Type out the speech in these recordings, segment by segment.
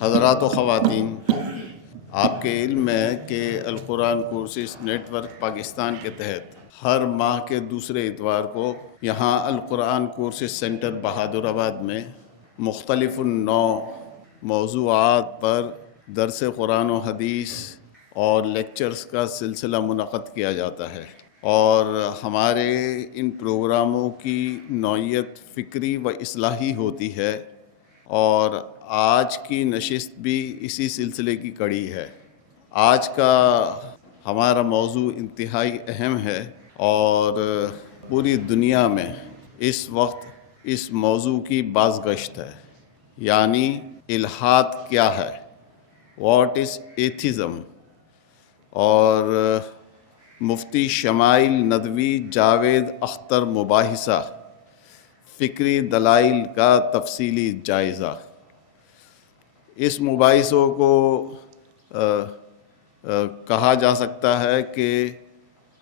حضرات و خواتین، آپ کے علم میں ہے کہ القرآن کورسز نیٹ ورک پاکستان کے تحت ہر ماہ کے دوسرے اتوار کو یہاں القرآن کورسز سینٹر بہادر آباد میں مختلف النوع موضوعات پر درس قرآن و حدیث اور لیکچرز کا سلسلہ منعقد کیا جاتا ہے، اور ہمارے ان پروگراموں کی نوعیت فکری و اصلاحی ہوتی ہے، اور آج کی نشست بھی اسی سلسلے کی کڑی ہے۔ آج کا ہمارا موضوع انتہائی اہم ہے، اور پوری دنیا میں اس وقت اس موضوع کی بازگشت ہے، یعنی الحاد کیا ہے، واٹ از ایتھزم۔ اور مفتی شمائل ندوی جاوید اختر مباحثہ، فکری دلائل کا تفصیلی جائزہ۔ اس مباحثوں کو کہا جا سکتا ہے کہ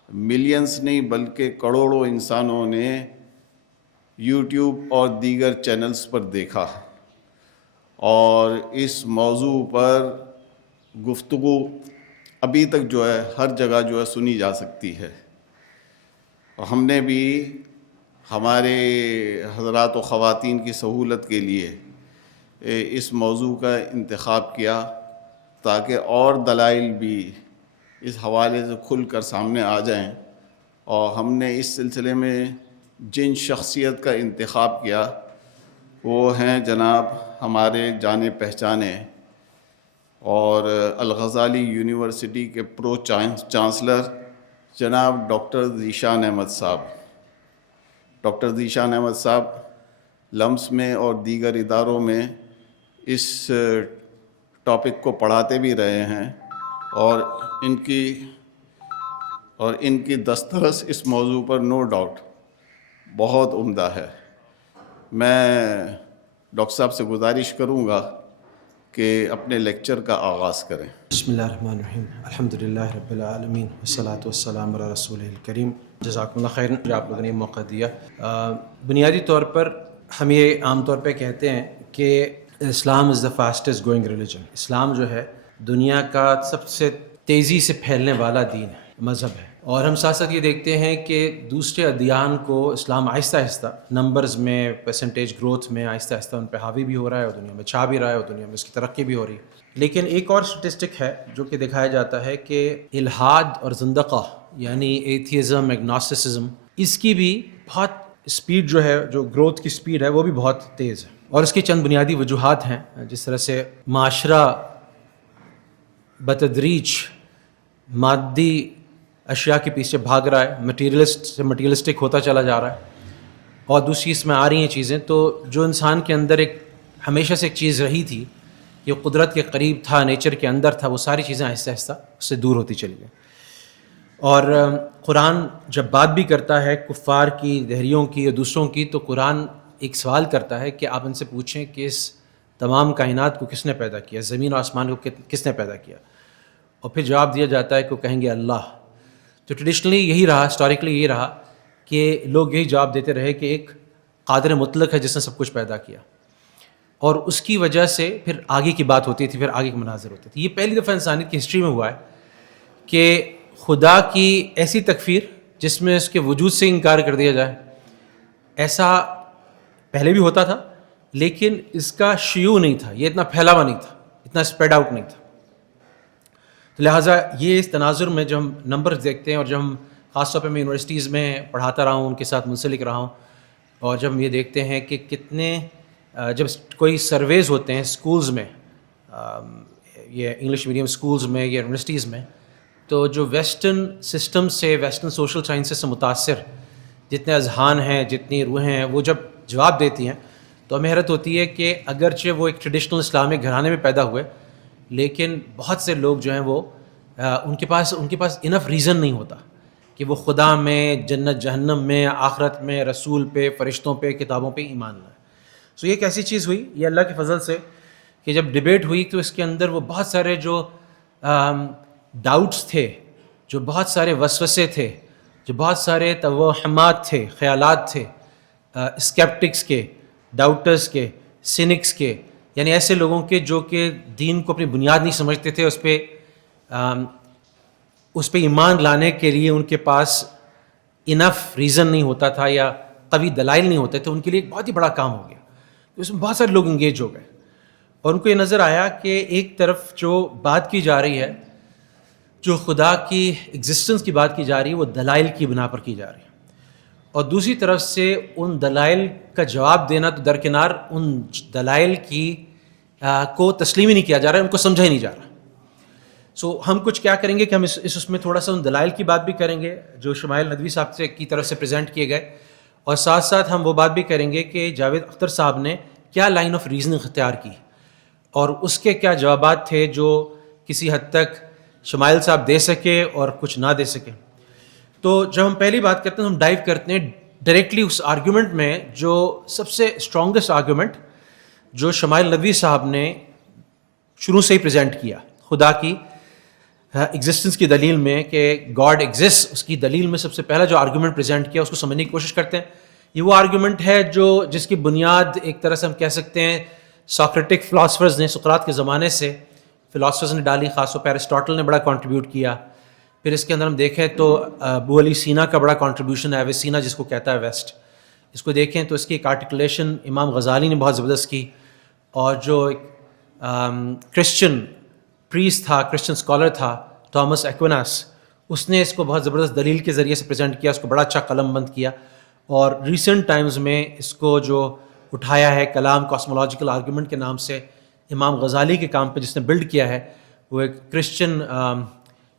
ملینز نہیں بلکہ کروڑوں انسانوں نے یوٹیوب اور دیگر چینلز پر دیکھا، اور اس موضوع پر گفتگو ابھی تک ہر جگہ سنی جا سکتی ہے۔ ہم نے بھی ہمارے حضرات و خواتین کی سہولت کے لیے اس موضوع کا انتخاب کیا، تاکہ اور دلائل بھی اس حوالے سے کھل کر سامنے آ جائیں۔ اور ہم نے اس سلسلے میں جن شخصیت کا انتخاب کیا وہ ہیں جناب ہمارے جانے پہچانے اور الغزالی یونیورسٹی کے پرو چانسلر جناب ڈاکٹر ذیشان احمد صاحب۔ ڈاکٹر ذیشان احمد صاحب لمس میں اور دیگر اداروں میں اس ٹاپک کو پڑھاتے بھی رہے ہیں، اور ان کی دسترس اس موضوع پر نو ڈاؤٹ بہت عمدہ ہے۔ میں ڈاکٹر صاحب سے گزارش کروں گا کہ اپنے لیکچر کا آغاز کریں۔ بسم اللہ الرحمن الرحیم، الحمدللہ رب العالمین والصلاة والسلام علی رسول الکریم۔ جزاکم اللہ خیر جو آپ لوگوں نے موقع دیا۔ بنیادی طور پر ہم یہ عام طور پہ کہتے ہیں کہ اسلام از دا فاسٹسٹ گوئنگ ریلیجن۔ اسلام جو ہے دنیا کا سب سے تیزی سے پھیلنے والا دین ہے، مذہب ہے، اور ہم ساتھ ساتھ یہ دیکھتے ہیں کہ دوسرے ادیان کو اسلام آہستہ آہستہ نمبرز میں، پرسنٹیج گروتھ میں آہستہ آہستہ ان پہ حاوی بھی ہو رہا ہے، اور دنیا میں چھا بھی رہا ہے، اور دنیا میں اس کی ترقی بھی ہو رہی ہے۔ لیکن ایک اور سٹیٹسٹک ہے جو کہ دکھایا جاتا ہے کہ الحاد اور زندقہ یعنی ایتھیزم، ایگنوسٹسزم، اس کی بھی بہت سپیڈ جو گروتھ کی سپیڈ ہے وہ بھی بہت تیز ہے، اور اس کی چند بنیادی وجوہات ہیں۔ جس طرح سے معاشرہ بتدریج مادی اشیاء کے پیچھے بھاگ رہا ہے، مٹیریلسٹ سے مٹیریلسٹک ہوتا چلا جا رہا ہے، اور دوسری اس میں آ رہی ہیں چیزیں، تو جو انسان کے اندر ہمیشہ سے ایک چیز رہی تھی، یہ قدرت کے قریب تھا، نیچر کے اندر تھا، وہ ساری چیزیں آہستہ آہستہ اس سے دور ہوتی چلی گئیں۔ اور قرآن جب بات بھی کرتا ہے کفار کی، دہریوں کی یا دوسروں کی، تو قرآن ایک سوال کرتا ہے کہ آپ ان سے پوچھیں کہ اس تمام کائنات کو کس نے پیدا کیا، زمین و آسمان کو کس نے پیدا کیا، اور پھر جواب دیا جاتا ہے کہ وہ کہیں گے اللہ۔ تو ٹریڈیشنلی یہی رہا، ہسٹوریکلی یہی رہا کہ لوگ یہی جواب دیتے رہے کہ ایک قادر مطلق ہے جس نے سب کچھ پیدا کیا، اور اس کی وجہ سے پھر آگے کی بات ہوتی تھی، پھر آگے کے مناظر ہوتے تھے۔ یہ پہلی دفعہ انسانیت کی ہسٹری میں ہوا ہے کہ خدا کی ایسی تکفیر جس میں اس کے وجود سے انکار کر دیا جائے۔ ایسا پہلے بھی ہوتا تھا، لیکن اس کا شیوع نہیں تھا، یہ اتنا پھیلا ہوا نہیں تھا، اتنا اسپریڈ آؤٹ نہیں تھا۔ تو لہٰذا یہ اس تناظر میں جو ہم نمبرز دیکھتے ہیں، اور جب ہم خاص طور پہ میں یونیورسٹیز میں پڑھاتا رہا ہوں، ان کے ساتھ منسلک رہا ہوں، اور جب ہم یہ دیکھتے ہیں کہ کتنے جب کوئی سرویز ہوتے ہیں اسکولز میں، یہ انگلش میڈیم اسکولز میں یا یونیورسٹیز میں، تو جو ویسٹرن سسٹم سے، ویسٹرن سوشل سائنسز سے متاثر جتنے اذہان ہیں، جتنی روحیں ہیں، وہ جب جواب دیتی ہیں تو ہمیں حیرت ہوتی ہے کہ اگرچہ وہ ایک ٹریڈیشنل اسلامک گھرانے میں پیدا ہوئے، لیکن بہت سے لوگ جو ہیں وہ ان کے پاس انف ریزن نہیں ہوتا کہ وہ خدا میں، جنت جہنم میں، آخرت میں، رسول پہ، فرشتوں پہ، کتابوں پہ ایمان لائے۔ سو یہ ایک ایسی چیز ہوئی، یہ اللہ کے فضل سے، کہ جب ڈبیٹ ہوئی تو اس کے اندر وہ بہت سارے جو ڈاؤٹس تھے، جو بہت سارے وسوسے تھے، جو بہت سارے توہمات تھے، خیالات تھے، اسکیپٹکس کے، ڈاؤٹرز کے، سینکس کے، یعنی ایسے لوگوں کے جو کہ دین کو اپنی بنیاد نہیں سمجھتے تھے, اس پہ ایمان لانے کے لیے ان کے پاس انف ریزن نہیں ہوتا تھا یا قوی دلائل نہیں ہوتے تھے, ان کے لیے ایک بہت ہی بڑا کام ہو گیا. اس میں بہت سارے لوگ انگیج ہو گئے اور ان کو یہ نظر آیا کہ ایک طرف جو بات کی جا رہی ہے, جو خدا کی ایگزسٹنس کی بات کی جا رہی ہے, وہ دلائل کی بنا پر کی جا رہی ہے, اور دوسری طرف سے ان دلائل کا جواب دینا تو درکنار, ان دلائل کی کو تسلیم ہی نہیں کیا جا رہا ہے, ان کو سمجھا ہی نہیں جا رہا. سو ہم کچھ کیا کریں گے کہ ہم اس میں تھوڑا سا ان دلائل کی بات بھی کریں گے جو شمائل ندوی صاحب سے کی طرف سے پریزنٹ کیے گئے, اور ساتھ ساتھ ہم وہ بات بھی کریں گے کہ جاوید اختر صاحب نے کیا لائن آف ریزننگ اختیار کی اور اس کے کیا جوابات تھے جو کسی حد تک شمائل صاحب دے سکے اور کچھ نہ دے سکے. تو جب ہم پہلی بات کرتے ہیں ہم ڈائیو کرتے ہیں ڈائریکٹلی اس آرگیومنٹ میں جو سب سے اسٹرانگسٹ آرگیومنٹ جو شمائل ندوی صاحب نے شروع سے ہی پریزنٹ کیا, خدا کی ایگزسٹنس کی دلیل میں کہ گاڈ ایگزسٹ, اس کی دلیل میں سب سے پہلا جو آرگیومنٹ پریزنٹ کیا اس کو سمجھنے کی کوشش کرتے ہیں. یہ وہ آرگیومنٹ ہے جس کی بنیاد ایک طرح سے ہم کہہ سکتے ہیں ساکریٹک فلاسفرز نے سقراط کے زمانے سے فلاسفرز نے ڈالی, خاص طور پہ ایرسٹاٹل نے بڑا کنٹریبیوٹ کیا. پھر اس کے اندر ہم دیکھیں تو ابو علی سینا کا بڑا کنٹریبیوشن ہے, سینا جس کو کہتا ہے ویسٹ, اس کو دیکھیں تو اس کی ایک آرٹیکولیشن امام غزالی نے بہت زبردست کی, اور جو ایک کرسچن پریسٹ تھا, کرسچن اسکالر تھا تھامس ایکویناس, اس نے اس کو بہت زبردست دلیل کے ذریعے سے پریزنٹ کیا, اس کو بڑا اچھا قلم بند کیا. اور ریسنٹ ٹائمز میں اس کو جو اٹھایا ہے کلام کاسمولوجیکل آرگیومنٹ کے نام سے امام غزالی کے کام پہ جس نے بلڈ کیا ہے, وہ ایک کرسچن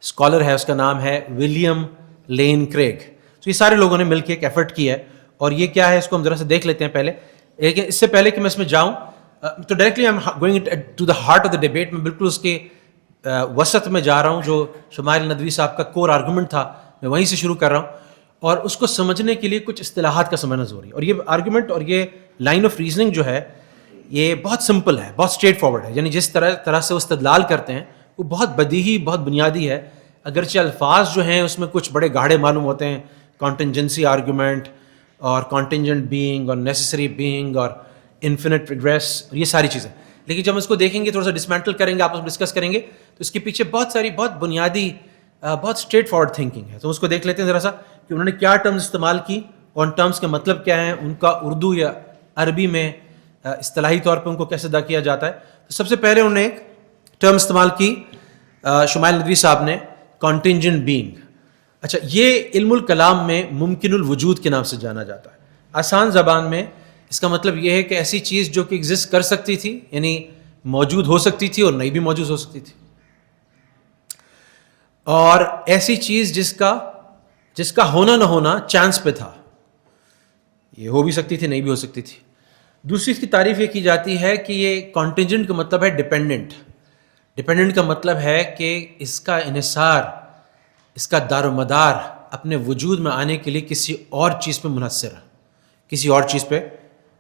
اسکالر ہے, اس کا نام ہے ولیم لین کریگ. تو یہ سارے لوگوں نے مل کے ایک ایفرٹ کی ہے, اور یہ کیا ہے اس کو ہم ذرا سے دیکھ لیتے ہیں پہلے. لیکن اس سے پہلے کہ میں اس میں جاؤں تو directly I am going to the heart of the debate. میں بالکل اس کے وسط میں جا رہا ہوں, جو شمائل ندوی صاحب کا کور آرگومنٹ تھا میں وہیں سے شروع کر رہا ہوں, اور اس کو سمجھنے کے لیے کچھ اصطلاحات کا سمجھنا ضروری ہے. اور یہ آرگومنٹ اور یہ لائن آف ریزننگ جو ہے یہ بہت سمپل ہے, بہت اسٹریٹ فارورڈ ہے. یعنی جس طرح سے وہ استدلال کرتے ہیں وہ بہت بدیہی, بہت بنیادی ہے, اگرچہ الفاظ جو ہیں اس میں کچھ بڑے گاڑھے معلوم ہوتے ہیں, کانٹینجنسی آرگومنٹ اور کانٹینجنٹ بینگ اور نیسسری بینگ اور انفینٹ ریگریس, یہ ساری چیزیں. لیکن جب ہم اس کو دیکھیں گے, تھوڑا سا ڈسمینٹل کریں گے, آپس میں ڈسکس کریں گے, تو اس کے پیچھے بہت ساری بہت بنیادی بہت اسٹریٹ فارورڈ تھنکنگ ہے. تو اس کو دیکھ لیتے ہیں ذرا سا کہ انہوں نے کیا ٹرمز استعمال کی, اور ان ٹرمز کے مطلب کیا ہیں, ان کا اردو یا عربی میں اصطلاحی طور پہ ان کو کیسے ادا کیا جاتا ہے. تو سب سے پہلے انہوں نے ایک ٹرم استعمال کی شمائل ندوی صاحب نے, کانٹینجنٹ بینگ. اچھا, یہ علم الکلام میں ممکن الوجود کے نام سے جانا جاتا ہے. آسان زبان میں اس کا مطلب یہ ہے کہ ایسی چیز جو کہ ایگزسٹ کر سکتی تھی, یعنی موجود ہو سکتی تھی اور نہیں بھی موجود ہو سکتی تھی, اور ایسی چیز جس کا ہونا نہ ہونا چانس پہ تھا, یہ ہو بھی سکتی تھی نہیں بھی ہو سکتی تھی. دوسری اس کی تعریف یہ کی جاتی ہے کہ یہ کانٹینجنٹ کا مطلب ہے ڈیپینڈنٹ. ڈیپینڈنٹ کا مطلب ہے کہ اس کا انحصار, اس کا دار و مدار اپنے وجود میں آنے کے لیے کسی اور چیز پہ منحصر ہے, کسی اور چیز پہ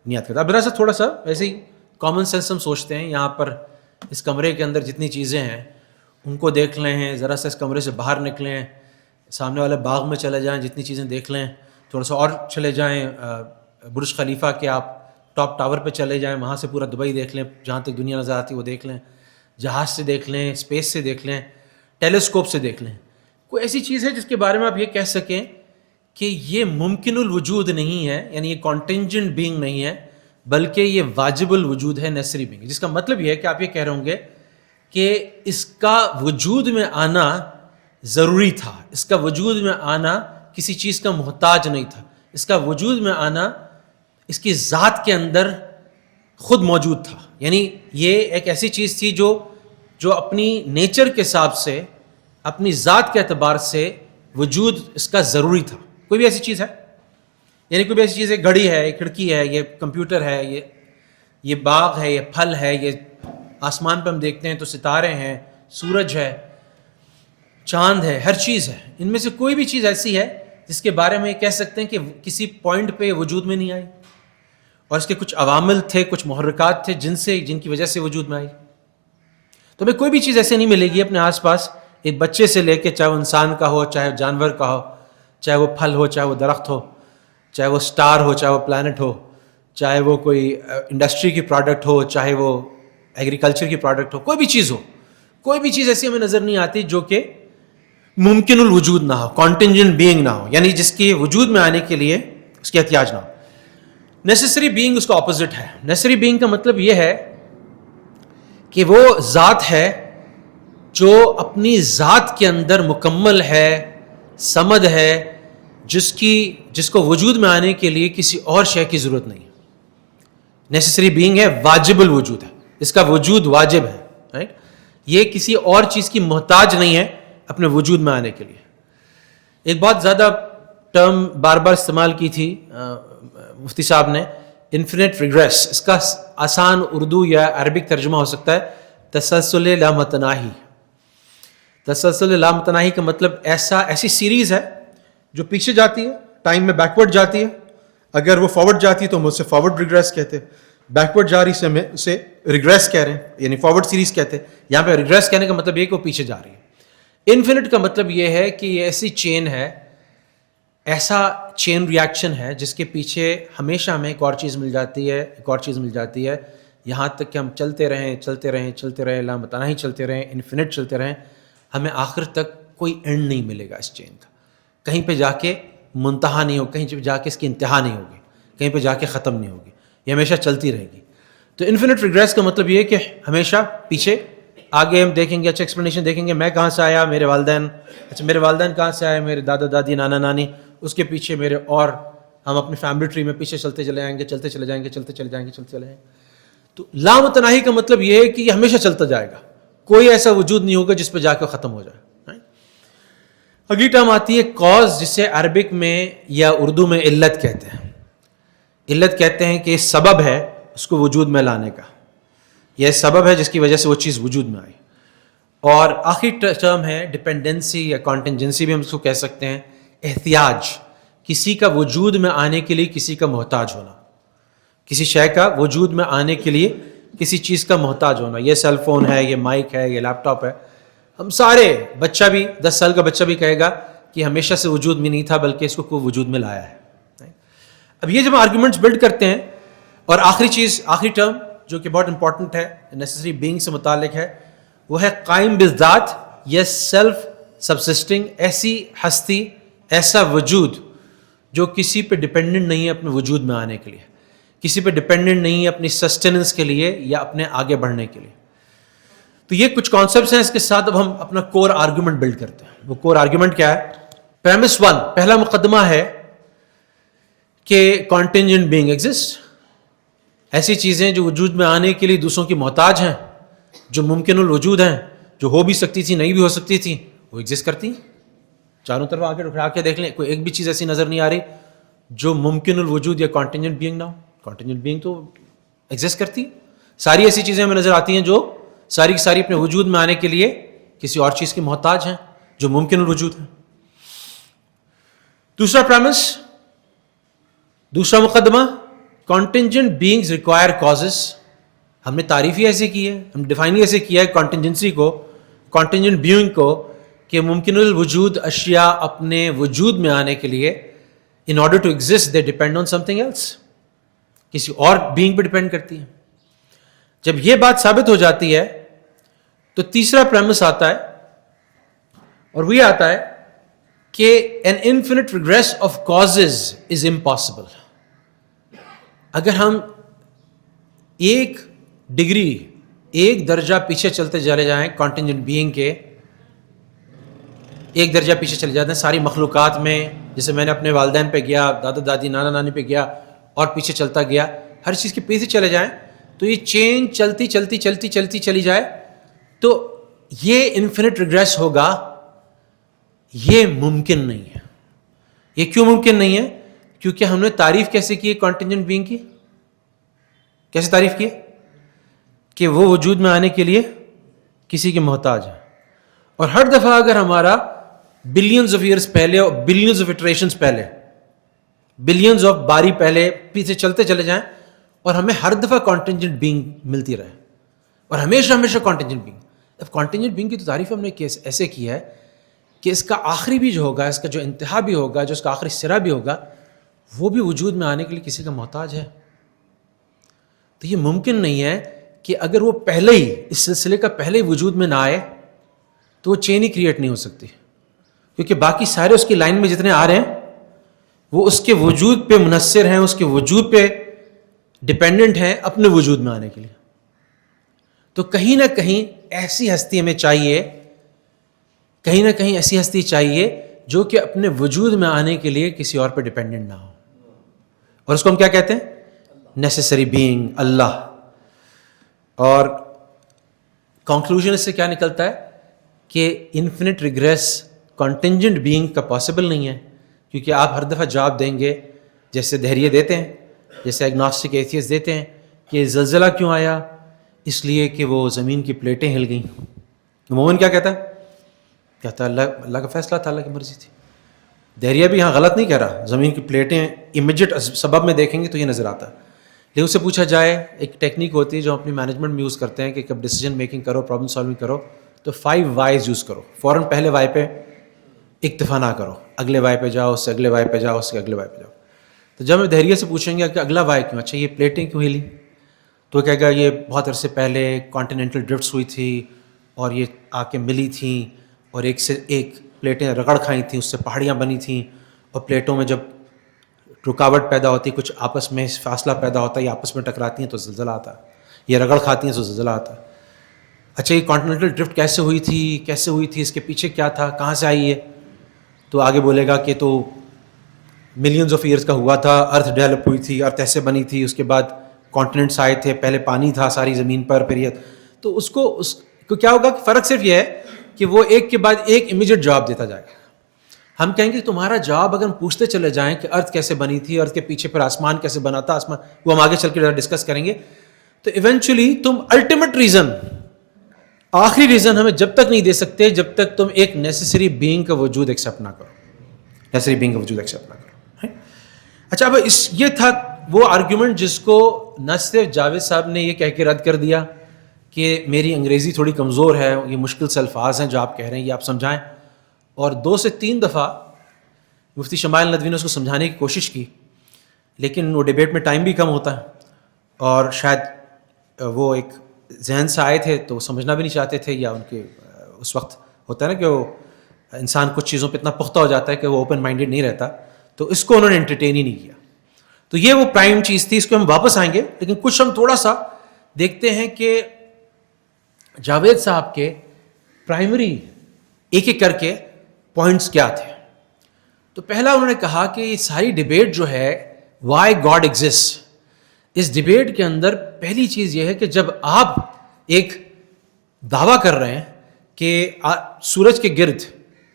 نیت کرتا ہے. اب ذرا سا تھوڑا سا ایسے ہی کامن سینس ہم سوچتے ہیں, یہاں پر اس کمرے کے اندر جتنی چیزیں ہیں ان کو دیکھ لیں ہیں, ذرا سا اس کمرے سے باہر نکلیں, سامنے والے باغ میں چلے جائیں, جتنی چیزیں دیکھ لیں, تھوڑا سا اور چلے جائیں برج خلیفہ کے آپ ٹاپ ٹاور پہ چلے جائیں, وہاں سے پورا دبئی دیکھ لیں, جہاں تک دنیا نظر آتی ہے وہ دیکھ لیں, جہاز سے دیکھ لیں, اسپیس سے دیکھ لیں, ٹیلیسکوپ سے دیکھ لیں. کوئی ایسی چیز ہے جس کے بارے میں آپ یہ کہہ سکیں کہ یہ ممکن الوجود نہیں ہے, یعنی یہ کانٹینجنٹ بینگ نہیں ہے, بلکہ یہ واجب الوجود ہے, نیسری بینگ, جس کا مطلب یہ ہے کہ آپ یہ کہہ رہے ہوں گے کہ اس کا وجود میں آنا ضروری تھا, اس کا وجود میں آنا کسی چیز کا محتاج نہیں تھا, اس کا وجود میں آنا اس کی ذات کے اندر خود موجود تھا. یعنی یہ ایک ایسی چیز تھی جو اپنی نیچر کے حساب سے, اپنی ذات کے اعتبار سے وجود اس کا ضروری تھا. کوئی بھی ایسی چیز ہے, یعنی کوئی بھی ایسی چیز ہے, گھڑی ہے, یہ کھڑکی ہے, یہ کمپیوٹر ہے, یہ باغ ہے, یہ پھل ہے, یہ آسمان پہ ہم دیکھتے ہیں تو ستارے ہیں, سورج ہے, چاند ہے, ہر چیز ہے. ان میں سے کوئی بھی چیز ایسی ہے جس کے بارے میں یہ کہہ سکتے ہیں کہ کسی پوائنٹ پہ وجود میں نہیں آئی, اور اس کے کچھ عوامل تھے, کچھ محرکات تھے جن کی وجہ سے وجود میں آئی. تو ہمیں کوئی بھی چیز ایسے نہیں ملے گی اپنے آس پاس, ایک بچے سے لے کے, چاہے وہ انسان کا ہو, چاہے جانور کا ہو, چاہے وہ پھل ہو, چاہے وہ درخت ہو, چاہے وہ سٹار ہو, چاہے وہ پلانٹ ہو, چاہے وہ کوئی انڈسٹری کی پروڈکٹ ہو, چاہے وہ ایگریکلچر کی پروڈکٹ ہو, کوئی بھی چیز ہو, کوئی بھی چیز ایسی ہمیں نظر نہیں آتی جو کہ ممکن الوجود نہ ہو, کانٹینجنٹ بینگ نہ ہو, یعنی جس کے وجود میں آنے کے لیے اس کی احتیاج نہ ہو. نیسیسری بینگ اس کا اپوزٹ ہے. نیسیسری بینگ کا مطلب یہ ہے کہ وہ ذات ہے جو اپنی ذات کے اندر مکمل ہے, صمد ہے, جس کو وجود میں آنے کے لیے کسی اور شے کی ضرورت نہیں. نیسیسری بینگ ہے, واجب الوجود ہے, اس کا وجود واجب ہے, رائٹ. یہ کسی اور چیز کی محتاج نہیں ہے اپنے وجود میں آنے کے لیے. ایک بہت زیادہ ٹرم بار بار استعمال کی تھی مفتی صاحب نے, انفینٹ ریگریس. اس کا آسان اردو یا عربک ترجمہ ہو سکتا ہے تسلسل لامتناہی. تسلسل لامتناہی کا مطلب ایسی سیریز ہے جو پیچھے جاتی ہے, ٹائم میں بیکورڈ جاتی ہے. اگر وہ فارورڈ جاتی ہے تو ہم اسے فارورڈ ریگریس کہتے ہیں, بیکورڈ جا رہی سے ہم اسے ریگریس کہہ رہے ہیں, یعنی فارورڈ سیریز کہتے ہیں. یہاں پہ ریگریس کہنے کا مطلب یہ کہ وہ پیچھے جا رہی ہے. انفینٹ کا مطلب یہ ہے کہ یہ ایسی چین ہے, ایسا چین ریاکشن ہے جس کے پیچھے ہمیشہ ہمیں ایک اور چیز مل جاتی ہے, ایک اور چیز مل جاتی ہے, یہاں تک کہ ہم چلتے رہیں لامتناہی چلتے رہیں, انفینٹ چلتے رہیں, ہمیں آخر تک کوئی اینڈ نہیں ملے گا اس چین کا. کہیں پہ جا کے منتہا نہیں ہوگی, کہیں پہ جا کے اس کی انتہا نہیں ہوگی, کہیں پہ جا کے ختم نہیں ہوگی, یہ ہمیشہ چلتی رہے گی. تو انفینٹ ریگریس کا مطلب یہ ہے کہ ہمیشہ پیچھے, آگے ہم دیکھیں گے, اچھا ایکسپلینیشن دیکھیں گے, میں کہاں سے آیا, میرے والدین, اچھا میرے والدین کہاں سے آئے, میرے دادا دادی نانا نانی, اس کے پیچھے میرے, اور ہم اپنی فیملی ٹری میں پیچھے چلتے چلے جائیں گے. تو لامتناہی کا مطلب یہ ہے کہ یہ ہمیشہ چلتا جائے گا, کوئی ایسا وجود نہیں ہوگا جس پہ جا کے ختم ہو جائے. اگلی ٹرم آتی ہے کاز, جسے عربک میں یا اردو میں علت کہتے ہیں. علت کہتے ہیں کہ سبب ہے اس کو وجود میں لانے کا, یہ سبب ہے جس کی وجہ سے وہ چیز وجود میں آئی. اور آخری ٹرم ہے ڈپینڈنسی یا کانٹینجنسی بھی ہم اس کو کہہ سکتے ہیں, احتیاج, کسی کا وجود میں آنے کے لیے کسی کا محتاج ہونا, کسی شے کا وجود میں آنے کے لیے کسی چیز کا محتاج ہونا. یہ سیل فون ہے, یہ مائک ہے, یہ لیپ ٹاپ ہے, ہم سارے, بچہ بھی 10 سال کا بچہ بھی کہے گا کہ ہمیشہ سے وجود میں نہیں تھا بلکہ اس کو کوئی وجود میں لایا ہے. اب یہ جب آرگومنٹس بلڈ کرتے ہیں, اور آخری ٹرم جو کہ بہت امپورٹنٹ ہے, نیسیسری بینگ سے متعلق ہے, وہ ہے قائم بالذات یا سیلف سبسسٹنگ, ایسی ہستی, ایسا وجود جو کسی پہ ڈپینڈنٹ نہیں ہے اپنے وجود میں آنے کے لیے, کسی پہ ڈپینڈنٹ نہیں ہے اپنی سسٹیننس کے لیے یا اپنے آگے بڑھنے کے لیے. تو یہ کچھ کانسیپٹس ہیں, اس کے ساتھ اب ہم اپنا کور آرگومنٹ بلڈ کرتے ہیں. وہ کور آرگومنٹ کیا ہے؟ پریمس 1, پہلا مقدمہ ہے کہ کانٹینجنٹ بینگ ایگزسٹ, ایسی چیزیں جو وجود میں آنے کے لیے دوسروں کی محتاج ہیں, جو ممکن الوجود ہیں, جو ہو بھی سکتی تھی نہیں بھی ہو سکتی تھی, وہ ایگزسٹ کرتی ہیں. چاروں طرف آگے اٹھا کے دیکھ لیں, کوئی ایک بھی چیز ایسی نظر نہیں آ رہی جو ممکن الوجود یا کانٹینجنٹ بینگ نہ ہو. کانٹینجنٹ بینگ تو ایگزسٹ کرتی, ساری ایسی چیزیں ہمیں نظر آتی ہیں جو ساری کی ساری اپنے وجود میں آنے کے لیے کسی اور چیز کی محتاج ہیں جو ممکن الوجود ہے. دوسرا پریمس, دوسرا مقدمہ, کانٹینجنٹ بینگز ریکوائر کازز. ہم نے تعریف ہی ایسے کی ہے, ہم ڈیفائن ہی ایسے کیا ہے کانٹینجنسی کو, کانٹینجنٹ بینگ کو, کہ ممکن الوجود اشیاء اپنے وجود میں آنے کے لیے in order to exist they depend on something else, کسی اور بینگ پہ ڈیپینڈ کرتی ہیں. جب یہ بات ثابت ہو جاتی ہے تو تیسرا پریمس آتا ہے, اور وہ یہ آتا ہے کہ an infinite regress of causes is impossible. اگر ہم ایک ڈگری, ایک درجہ پیچھے چلتے چلے جائیں کانٹینجنٹ بینگ کے, ایک درجہ پیچھے چلے جاتے ہیں ساری مخلوقات میں, جیسے میں نے اپنے والدین پہ گیا, دادا دادی نانا نانی پہ گیا, اور پیچھے چلتا گیا, ہر چیز کے پیچھے چلے جائیں, تو یہ چین چلتی چلی جائے, تو یہ انفینٹ ریگریس ہوگا. یہ ممکن نہیں ہے. یہ کیوں ممکن نہیں ہے؟ کیونکہ ہم نے تعریف کیسے کی ہے کانٹینجنٹ بینگ کی؟ کیسے تعریف کی؟ کہ وہ وجود میں آنے کے لیے کسی کے محتاج ہے. اور ہر دفعہ اگر ہمارا بلینز آف ایئرس پہلے اور بلینز آف اٹریشنز پہلے, بلینز آف باری پہلے پیچھے چلتے چلے جائیں, اور ہمیں ہر دفعہ کانٹینجنٹ بینگ ملتی رہے, اور ہمیشہ کانٹینجنٹ بینگ. اب کانٹینجنٹ بینگ کی تو تعریف ہم نے ایسے کی ہے کہ اس کا آخری بھی جو ہوگا, اس کا جو انتہا بھی ہوگا, جو اس کا آخری سرا بھی ہوگا, وہ بھی وجود میں آنے کے لیے کسی کا محتاج ہے. تو یہ ممکن نہیں ہے کہ اگر وہ پہلے ہی اس سلسلے کا پہلے ہی وجود میں نہ آئے تو وہ چین ہی کریٹ نہیں ہو سکتی، کیونکہ باقی سارے اس کی لائن میں جتنے آ رہے ہیں وہ اس کے وجود پہ منحصر ہیں، اس کے وجود پہ ڈپینڈنٹ ہیں اپنے وجود میں آنے کے لیے. تو کہیں نہ کہیں ایسی ہستی ہمیں چاہیے، کہیں نہ کہیں ایسی ہستی چاہیے جو کہ اپنے وجود میں آنے کے لیے کسی اور پہ ڈپینڈنٹ نہ ہو، اور اس کو ہم کیا کہتے ہیں؟ نیسیسری بینگ، اللہ. اور کنکلوژن اس سے کیا نکلتا ہے کہ انفینٹ ریگریس کانٹینجنٹ بینگ کا پاسبل نہیں ہے، کیونکہ آپ ہر دفعہ جواب دیں گے جیسے دہریے دیتے ہیں، جیسے ایگنوسٹک ایتھیسٹ دیتے ہیں کہ زلزلہ کیوں آیا؟ اس لیے کہ وہ زمین کی پلیٹیں ہل گئیں. مومن کیا کہتا ہے؟ کہتا ہے اللہ کا فیصلہ تھا، اللہ کی مرضی تھی. دہریہ بھی یہاں غلط نہیں کہہ رہا، زمین کی پلیٹیں امیجیٹ سبب میں دیکھیں گے تو یہ نظر آتا ہے. لیکن اس سے پوچھا جائے، ایک ٹیکنیک ہوتی ہے جو اپنی مینجمنٹ میں یوز کرتے ہیں کہ کب ڈیسیجن میکنگ کرو، پرابلم سالونگ کرو تو 5 وائز یوز کرو. فوراً پہلے وائی پہ اکتفا نہ کرو، اگلے وائی پہ جاؤ، اس سے اگلے وائی پہ جاؤ، اس سے اگلے وائی پہ جاؤ. تو جب ہم دہریے سے پوچھیں گے کہ اگلا وائی کیوں، اچھا یہ پلیٹیں کیوں ہلی، تو کہے گا یہ بہت عرصے پہلے کانٹیننٹل ڈرفٹس ہوئی تھی اور یہ آ کے ملی تھیں اور ایک سے ایک پلیٹیں رگڑ کھائی تھیں، اس سے پہاڑیاں بنی تھیں، اور پلیٹوں میں جب رکاوٹ پیدا ہوتی، کچھ آپس میں فاصلہ پیدا ہوتا ہے، یہ آپس میں ٹکراتی ہیں تو زلزلہ آتا ہے، یہ رگڑ کھاتی ہیں تو زلزلہ آتا ہے. اچھا یہ کانٹیننٹل ڈرفٹ کیسے ہوئی تھی، اس کے پیچھے کیا تھا، کہاں سے آئی ہے؟ تو آگے بولے گا کہ تو ملینز آف ایئرس کا ہوا تھا، ارتھ ڈیولپ ہوئی تھی، ارتھ ایسے بنی تھی، اس کے بعد کانٹیننٹس آئے تھے، پہلے پانی تھا ساری زمین پر، پھر یہ. تو اس کو کیا ہوگا کہ فرق صرف یہ ہے کہ وہ ایک کے بعد ایک امیجیٹ جواب دیتا جائے گا. ہم کہیں گے تمہارا جواب اگر ہم پوچھتے چلے جائیں کہ ارتھ کیسے بنی تھی، ارتھ کے پیچھے پھر آسمان کیسے بنا تھا، آسمان وہ ہم آگے چل کے ڈسکس کریں گے، تو ایونچولی تم الٹیمیٹ ریزن، آخری ریزن ہمیں جب تک نہیں دے سکتے جب تک تم ایک نیسیسری بینگ کا وجود ایکسیپٹ نہ کرو، نیسیسری بینگ کا وجود ایکسیپٹ نہ کرو. اچھا اب یہ تھا وہ آرگیومنٹ جس کو نہ صرف جاوید صاحب نے یہ کہہ کے رد کر دیا کہ میری انگریزی تھوڑی کمزور ہے، یہ مشکل سے الفاظ ہیں جو آپ کہہ رہے ہیں یہ آپ سمجھائیں، اور 2 سے 3 دفعہ مفتی شمائل ندوی نے اس کو سمجھانے کی کوشش کی، لیکن وہ ڈیبیٹ میں ٹائم بھی کم ہوتا ہے اور شاید وہ ایک ذہن سے آئے تھے تو سمجھنا بھی نہیں چاہتے تھے، یا ان کے اس وقت ہوتا ہے نا کہ وہ انسان کچھ چیزوں پہ اتنا پختہ ہو جاتا ہے کہ وہ اوپن مائنڈیڈ نہیں رہتا، تو اس کو انہوں نے انٹرٹین ہی نہیں کیا. تو یہ وہ پرائم چیز تھی، اس کو ہم واپس آئیں گے، لیکن کچھ ہم تھوڑا سا دیکھتے ہیں کہ جاوید صاحب کے پرائمری ایک ایک کر کے پوائنٹس کیا تھے. تو پہلا انہوں نے کہا کہ یہ ساری ڈیبیٹ جو ہے وائی گاڈ ایگزسٹ، اس ڈیبیٹ کے اندر پہلی چیز یہ ہے کہ جب آپ ایک دعویٰ کر رہے ہیں کہ سورج کے گرد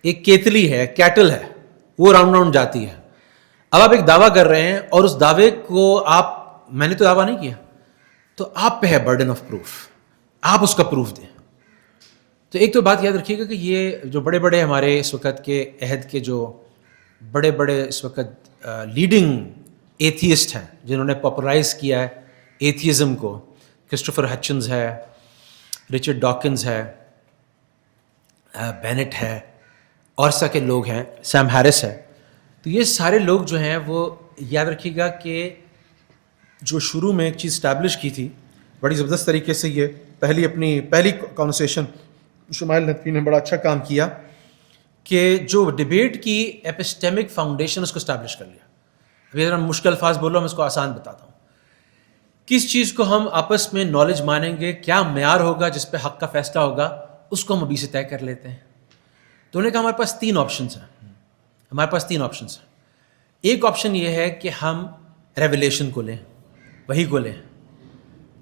ایک کیتلی ہے، کیٹل ہے، وہ راؤنڈ راؤنڈ جاتی ہے، اب آپ ایک دعویٰ کر رہے ہیں اور اس دعوے کو میں نے تو دعویٰ نہیں کیا، تو آپ پہ ہے برڈن آف پروف، آپ اس کا پروف دیں. تو ایک تو بات یاد رکھیے گا کہ یہ جو بڑے بڑے ہمارے اس وقت کے عہد کے جو بڑے بڑے اس وقت لیڈنگ ایتھیسٹ ہیں جنہوں نے پاپولرائز کیا ہے ایتھیزم کو، کرسٹوفر ہچنز ہے، رچرڈ ڈاکنز ہے، بینٹ ہے، اور سا کے لوگ ہیں، سیم ہیرس ہے. تو یہ سارے لوگ جو ہیں وہ یاد رکھیے گا کہ جو شروع میں ایک چیز اسٹیبلش کی تھی بڑی زبردست طریقے سے، یہ پہلی کانورسیشن شمائل ندوی نے بڑا اچھا کام کیا کہ جو ڈیبیٹ کی ایپسٹیمک فاؤنڈیشن اس کو اسٹیبلش کر لیا. ابھی اگر ہم مشکل الفاظ بولو میں اس کو آسان بتاتا ہوں. کس چیز کو ہم آپس میں نالج مانیں گے، کیا معیار ہوگا جس پہ حق کا فیصلہ ہوگا، اس کو ہم ابھی سے طے کر لیتے ہیں. تو انہوں نے کہا ہمارے پاس 3 آپشنس ہیں. ایک آپشن یہ ہے کہ ہم ریویلیشن کو لیں، وہی کو لیں.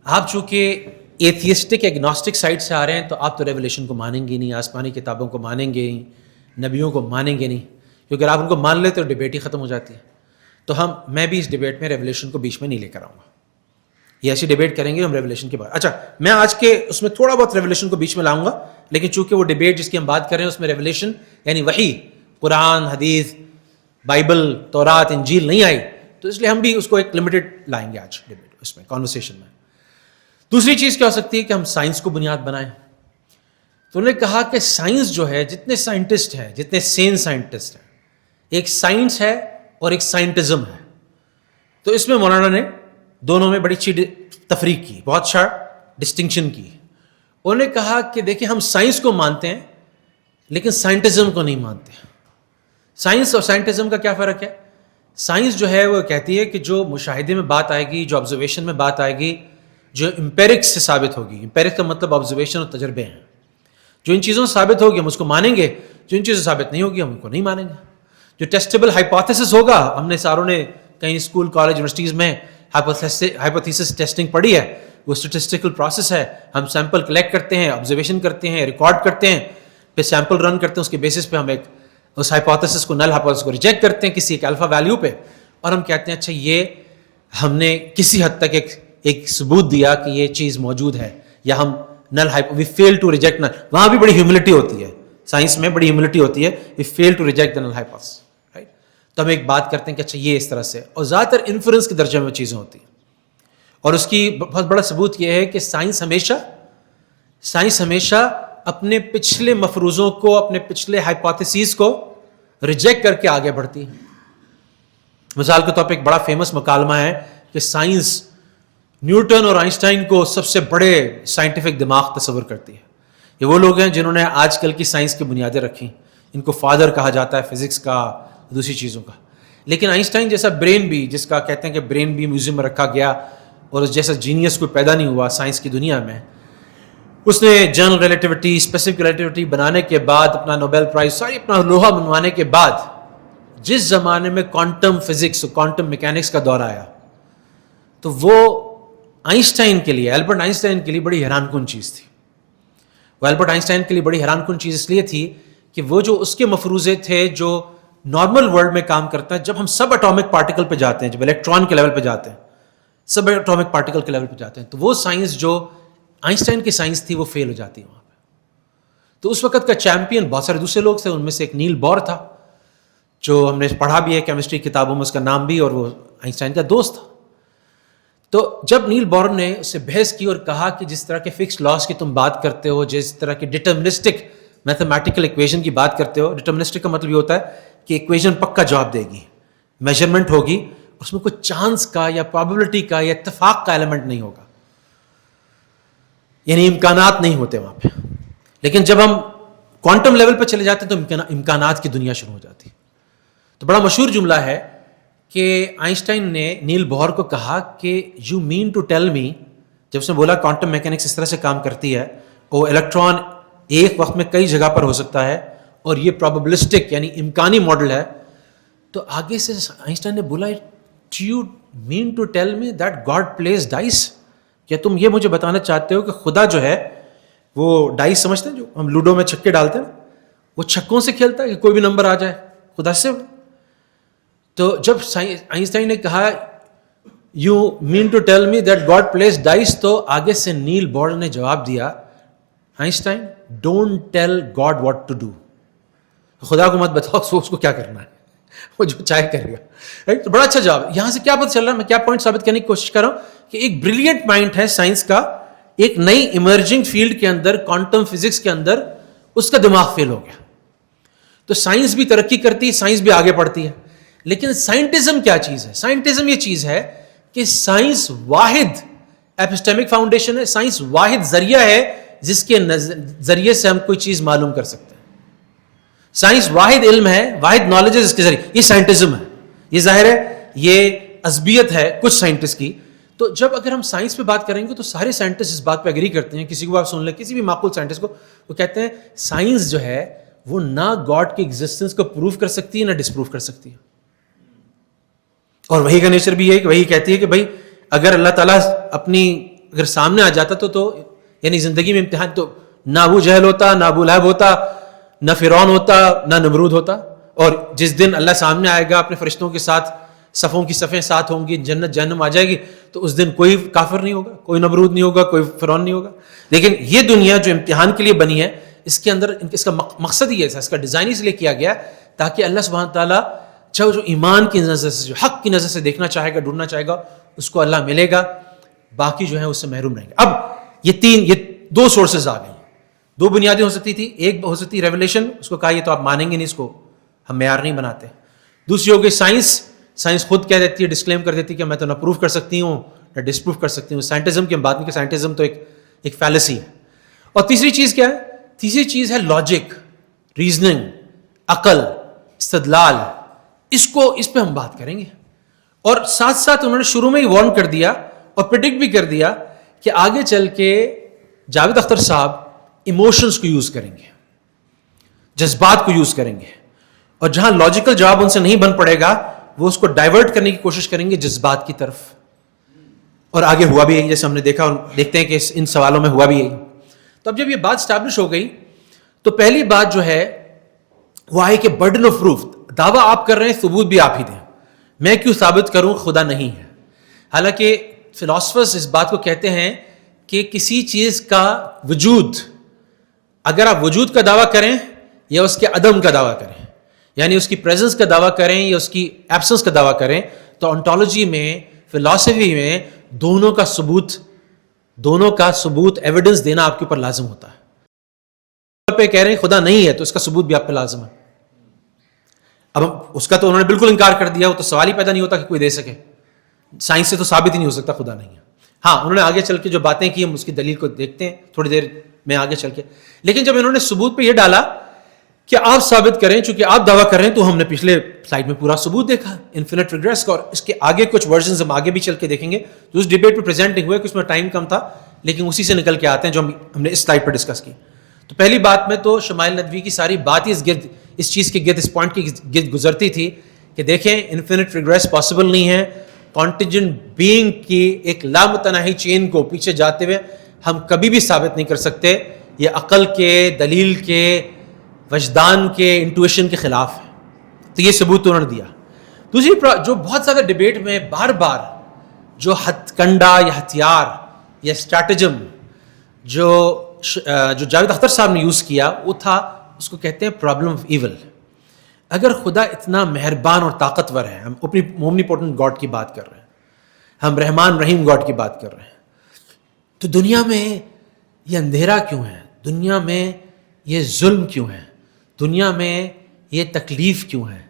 آپ چونکہ ایتھیسٹک ایگنوسٹک سائڈ سے آ رہے ہیں تو آپ تو ریویلیشن کو مانیں گے نہیں، آسمانی کتابوں کو مانیں گے نہیں، نبیوں کو مانیں گے نہیں، کیونکہ اگر آپ ان کو مان لیتے تو ڈیبیٹ ہی ختم ہو جاتی ہے. تو میں بھی اس ڈیبیٹ میں ریویلیشن کو بیچ میں نہیں لے کر آؤں گا. یہ ایسی ڈیبیٹ کریں گے ہم ریویلیشن کے بعد. اچھا میں آج کے اس میں تھوڑا بہت ریویلیشن کو بیچ میں لاؤں گا، لیکن چونکہ وہ ڈیبیٹ جس کی ہم بات کر رہے ہیں اس میں ریویلیشن یعنی وحی، قرآن، حدیث، بائبل، تورات، انجیل نہیں آئی، تو اس لیے ہم بھی اس کو ایک لمیٹڈ لائیں گے آج ڈیبیٹ اس میں، کانورسیشن میں. دوسری چیز کیا ہو سکتی ہے کہ ہم سائنس کو بنیاد بنائیں. تو انہوں نے کہا کہ سائنس جو ہے، جتنے سائنٹسٹ ہیں، جتنے سین سائنٹسٹ ہیں، ایک سائنس ہے اور ایک سائنٹزم ہے. تو اس میں مولانا نے دونوں میں بڑی اچھی تفریق کی، بہت اچھا ڈسٹنکشن کی. انہوں نے کہا کہ دیکھیں ہم سائنس کو مانتے ہیں لیکن سائنٹزم کو نہیں مانتے. سائنس اور سائنٹزم کا کیا فرق ہے؟ سائنس جو ہے وہ کہتی ہے کہ جو مشاہدے میں بات آئے گی, جو آبزرویشن میں بات آئے گی, جو امپیرکس سے ثابت ہوگی, امپیرکس کا مطلب آبزرویشن اور تجربے ہیں, جو ان چیزوں سے ثابت ہوگی ہم اس کو مانیں گے, جو ان چیزوں سے ثابت نہیں ہوگی ہم ان کو نہیں مانیں گے. جو ٹیسٹیبل ہائپوتھیسس ہوگا, ہم نے ساروں نے کہیں اسکول کالج یونیورسٹیز میں ہائپوتھیسس ٹیسٹنگ پڑھی ہے, وہ اسٹیٹسٹیکل پروسیس ہے. ہم سیمپل کلیکٹ کرتے ہیں, آبزرویشن کرتے ہیں, ریکارڈ کرتے ہیں, پھر سیمپل رن کرتے ہیں, اس کے بیسس پہ ہم ایک اس ہائپوتھیسس کو, نل ہائپوتھیسس کو ریجیکٹ کرتے ہیں کسی ایک الفا ویلیو پہ, اور ہم کہتے ہیں اچھا یہ ہم نے کسی حد تک ایک ثبوت دیا کہ یہ چیز موجود ہے, یا ہم نل وی فیل ٹو ریجیکٹ نل. وہاں بھی بڑی ہیوملٹی ہوتی ہے, سائنس میں بڑی ہیوملٹی ہوتی ہے, we fail to reject the null hypothesis, right. تو ہم ایک بات کرتے ہیں کہ اچھا یہ اس طرح سے, اور زیادہ تر انفرنس کے درجے میں چیزیں ہوتی ہیں. اور اس کی بہت بڑا ثبوت یہ ہے کہ سائنس ہمیشہ اپنے پچھلے مفروضوں کو, اپنے پچھلے ہائپوتھیسز کو ریجیکٹ کر کے آگے بڑھتی ہے. مثال کے طور پہ ایک بڑا فیمس مکالمہ ہے کہ سائنس نیوٹن اور آئنسٹائن کو سب سے بڑے سائنٹیفک دماغ تصور کرتی ہے. یہ وہ لوگ ہیں جنہوں نے آج کل کی سائنس کی بنیادیں رکھی, ان کو فادر کہا جاتا ہے فزکس کا, دوسری چیزوں کا. لیکن آئنسٹائن جیسا برین بھی, جس کا کہتے ہیں کہ برین بھی میوزیم میں رکھا گیا اور اس جیسا جینیس کوئی پیدا نہیں ہوا سائنس کی دنیا میں, اس نے جنرل ریلیٹیوٹی, اسپیسیفک ریلیٹیوٹی بنانے کے بعد, اپنا نوبیل پرائز ساری اپنا لوہا بنوانے کے بعد, جس زمانے میں کوانٹم فزکس اور کوانٹم میکینکس کا دور آیا, تو وہ آئنسٹائن کے لیے, البرٹ آئنسٹائن کے لیے بڑی حیران کن چیز تھی. وہ البرٹ آئنسٹائن کے لیے بڑی حیران کن چیز اس لیے تھی کہ وہ جو اس کے مفروضے تھے جو نارمل ورلڈ میں کام کرتا ہے, جب ہم سب اٹامک پارٹیکل پہ جاتے ہیں, جب الیکٹران کے لیول پہ جاتے ہیں, سب اٹامک پارٹیکل کے لیول پہ جاتے ہیں, تو وہ سائنس جو آئنسٹائن کی سائنس تھی وہ فیل ہو جاتی ہے وہاں پہ. تو اس وقت کا چیمپئن بہت سارے دوسرے لوگ تھے, ان میں سے ایک نیل بور تھا جو ہم نے پڑھا بھی ہے کیمسٹری کتابوں میں, اس کا نام بھی, اور وہ آئنسٹائن کا دوست تھا. تو جب نیل بور نے اس سے بحث کی اور کہا کہ جس طرح کے فکس لاس کی تم بات کرتے ہو, جس طرح کے ڈٹرمنسٹک میتھمیٹیکل ایکویشن کی بات کرتے ہو, ڈٹرمنسٹک کا مطلب یہ ہوتا ہے کہ ایکویشن پکا جواب دے گی, میجرمنٹ ہوگی, اس میں کوئی چانس کا یا پرابیبلٹی کا یا اتفاق کا ایلیمنٹ نہیں ہوگا, یعنی امکانات نہیں ہوتے وہاں پہ. لیکن جب ہم کوانٹم لیول پہ چلے جاتے ہیں تو امکانات کی دنیا شروع ہو جاتی ہے. تو بڑا مشہور جملہ ہے کہ آئنسٹائن نے نیل بور کو کہا کہ you mean to tell me, جب اس نے بولا کوانٹم میکینکس اس طرح سے کام کرتی ہے, وہ الیکٹران ایک وقت میں کئی جگہ پر ہو سکتا ہے اور یہ پروبیبلسٹک یعنی امکانی ماڈل ہے, تو آگے سے آئنسٹائن نے بولا you mean to tell me that God plays dice, کیا تم یہ مجھے بتانا چاہتے ہو کہ خدا جو ہے وہ ڈائس سمجھتے ہیں جو ہم لوڈو میں چھکے ڈالتے ہیں, وہ چھکوں سے کھیلتا ہے کہ کوئی بھی نمبر آ جائے, خدا سے. تو جب آئنسٹائن نے کہا you mean to tell me that God plays dice, تو آگے سے نیل بور نے جواب دیا Einstein don't tell God what to do, خدا کو مت بتاؤ اس کو کیا کرنا ہے, وہ جو چاہے کرے گا. تو بڑا اچھا جواب. یہاں سے کیا پتہ چل رہا ہے, میں کیا پوائنٹ ثابت کرنے کی کوشش کر رہا ہوں کہ ایک بریلینٹ مائنڈ ہے سائنس کا, ایک نئی ایمرجنگ فیلڈ کے اندر, کوانٹم فزکس کے اندر, اس کا دماغ فیل ہو گیا. تو سائنس بھی ترقی کرتی ہے, سائنس بھی آگے بڑھتی ہے. لیکن سائنٹزم کیا چیز ہے؟ سائنٹزم یہ چیز ہے کہ سائنس واحد ایپسٹیمک فاؤنڈیشن ہے, سائنس واحد ذریعہ ہے جس کے ذریعے سے ہم کوئی چیز معلوم کر سکتے ہیں. سائنس واحد علم ہے, واحد نالج ہے جس کے ذریعے, یہ سائنٹزم ہے. یہ ظاہر ہے یہ عصبیت ہے کچھ سائنٹسٹ کی. تو جب اگر ہم سائنس پہ بات کریں گے تو سارے سائنٹسٹ اس بات پہ اگری کرتے ہیں. کسی کو آپ سن لیں, کسی بھی معقول سائنٹسٹ کو, وہ کہتے ہیں سائنس جو ہے وہ نہ گاڈ کی ایگزسٹنس کو پروف کر سکتی ہے نہ ڈسپروف کر سکتی ہے. اور وہی کا نیچر بھی ہے کہ وہی کہتی ہے کہ بھائی اگر اللہ تعالیٰ اپنی اگر سامنے آ جاتا تو یعنی زندگی میں امتحان, تو نہ ابو جہل ہوتا, نہ ابو لہب ہوتا, نہ فرعون ہوتا, نہ نمرود ہوتا. اور جس دن اللہ سامنے آئے گا اپنے فرشتوں کے ساتھ, صفوں کی صفیں ساتھ ہوں گی, جنت جہنم آ جائے گی, تو اس دن کوئی کافر نہیں ہوگا, کوئی نمرود نہیں ہوگا, کوئی فرعون نہیں ہوگا. لیکن یہ دنیا جو امتحان کے لیے بنی ہے, اس کے اندر اس کا مقصد یہ ہے, اس کا ڈیزائن اس لیے کیا گیا تاکہ اللہ سبحانہ تعالیٰ جو ایمان کی نظر سے, جو حق کی نظر سے دیکھنا چاہے گا, ڈھونڈنا چاہے گا, اس کو اللہ ملے گا, باقی جو ہیں اس سے محروم رہیں گے. اب یہ دو سورسز آ گئی, دو بنیادیں ہو سکتی تھی. ایک ہو سکتی ریولیشن, اس کو کہا یہ تو آپ مانیں گے نہیں, اس کو ہم معیار نہیں بناتے. دوسری ہو گئی سائنس, سائنس خود کہہ دیتی ہے, ڈسکلیم کر دیتی ہے کہ میں تو نہ پروف کر سکتی ہوں نہ ڈسپروف کر سکتی ہوں. سائنٹزم کی ہم بات نہیں کہ سائنٹزم تو ایک ایک فیلسی ہے. اور تیسری چیز کیا ہے؟ تیسری چیز ہے لاجک، ریزننگ، عقل، استدلال. اس پہ ہم بات کریں گے. اور ساتھ ساتھ انہوں نے شروع میں ہی وارن کر دیا اور پریڈکٹ بھی کر دیا کہ آگے چل کے جاوید اختر صاحب ایموشنز کو یوز کریں گے، جذبات کو یوز کریں گے، اور جہاں لاجیکل جواب ان سے نہیں بن پڑے گا وہ اس کو ڈائیورٹ کرنے کی کوشش کریں گے جذبات کی طرف. اور آگے ہوا بھی یہی، جیسے ہم نے دیکھا اور دیکھتے ہیں کہ ان سوالوں میں ہوا بھی یہی. تو اب جب یہ بات اسٹیبلش ہو گئی تو پہلی بات جو ہے وہ آئی کہ برڈن آف پروف، دعویٰ آپ کر رہے ہیں، ثبوت بھی آپ ہی دیں. میں کیوں ثابت کروں خدا نہیں ہے؟ حالانکہ فلاسفرز اس بات کو کہتے ہیں کہ کسی چیز کا وجود، اگر آپ وجود کا دعویٰ کریں یا اس کے عدم کا دعویٰ کریں، یعنی اس کی پریزنس کا دعویٰ کریں یا اس کی ایبسنس کا دعویٰ کریں، تو انٹالوجی میں، فلاسفی میں دونوں کا ثبوت ایویڈنس دینا آپ کے اوپر لازم ہوتا ہے. پہ کہہ رہے ہیں خدا نہیں ہے تو اس کا ثبوت بھی آپ پہ لازم ہے. اب اس کا تو انہوں نے بالکل انکار کر دیا، وہ تو سوال ہی پیدا نہیں ہوتا کہ کوئی دے سکے. سائنس سے تو ثابت ہی نہیں ہو سکتا خدا نہیں ہے. ہاں انہوں نے آگے چل کے جو باتیں کی ہم اس کی دلیل کو دیکھتے ہیں تھوڑی دیر میں آگے چل کے. لیکن جب انہوں نے ثبوت پہ یہ ڈالا کہ آپ ثابت کریں، چونکہ آپ دعویٰ کر رہے ہیں، تو ہم نے پچھلے سلائیڈ میں پورا ثبوت دیکھا انفینٹ ریگریس کا، اور اس کے آگے کچھ ورژنز ہم آگے بھی چل کے دیکھیں گے جو اس ڈیبیٹ پہ پریزنٹ نہیں ہوئے کہ اس میں ٹائم کم تھا، لیکن اسی سے نکل کے آتے ہیں جو ہم نے اس سلائیڈ پر ڈسکس کی. تو پہلی بات میں تو شمائل ندوی کی ساری بات ہی اس چیز کے گرد، اس پوائنٹ کی گرد گزرتی تھی کہ دیکھیں انفینٹ ریگریس پاسبل نہیں ہے. کانٹینجنٹ بینگ کی ایک لامتناہی چین کو پیچھے جاتے ہوئے ہم کبھی بھی ثابت نہیں کر سکتے. یہ عقل کے، دلیل کے، وجدان کے، انٹویشن کے خلاف ہے. تو یہ ثبوت تو انہوں نے دیا. دوسری جو بہت زیادہ ڈیبیٹ میں بار بار جو ہتھ کنڈا یا ہتھیار یا اسٹریٹجم جو جاوید اختر صاحب نے یوز کیا وہ تھا، اس کو کہتے ہیں پرابلم آف ایول. اگر خدا اتنا مہربان اور طاقتور ہے، ہم اپنی اومنی پوٹنٹ گاڈ کی بات کر رہے ہیں، ہم رحمان رحیم گاڈ کی بات کر رہے ہیں، تو دنیا میں یہ اندھیرا کیوں ہے؟ دنیا میں یہ ظلم کیوں ہے؟ دنیا میں یہ تکلیف کیوں ہے؟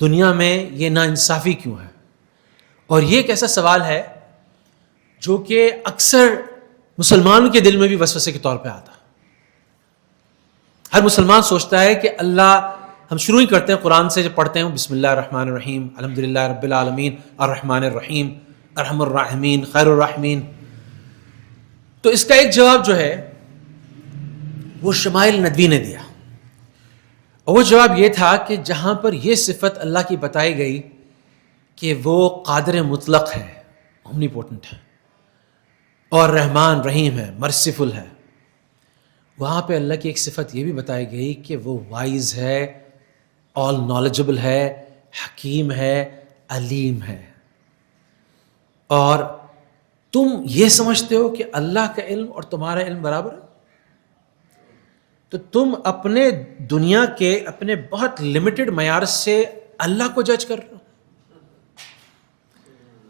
دنیا میں یہ ناانصافی کیوں ہے؟ اور یہ ایک ایسا سوال ہے جو کہ اکثر مسلمان کے دل میں بھی وسوسے کے طور پہ آتا. ہر مسلمان سوچتا ہے کہ اللہ، ہم شروع ہی کرتے ہیں قرآن سے، جب پڑھتے ہیں بسم اللہ الرحمن الرحیم، الحمدللہ رب العالمین الرحمن الرحیم ارحم الراحمین خیر الراحمین. تو اس کا ایک جواب جو ہے وہ شمائل ندوی نے دیا، اور وہ جواب یہ تھا کہ جہاں پر یہ صفت اللہ کی بتائی گئی کہ وہ قادر مطلق ہے، اومنی پوٹنٹ ہے، اور رحمان رحیم ہے، مرسیفل ہے، وہاں پہ اللہ کی ایک صفت یہ بھی بتائی گئی کہ وہ وائز ہے، آل نالجبل ہے، حکیم ہے، علیم ہے. اور تم یہ سمجھتے ہو کہ اللہ کا علم اور تمہارا علم برابر ہے، تو تم اپنے دنیا کے اپنے بہت لمیٹڈ معیار سے اللہ کو جج کر رہے ہو،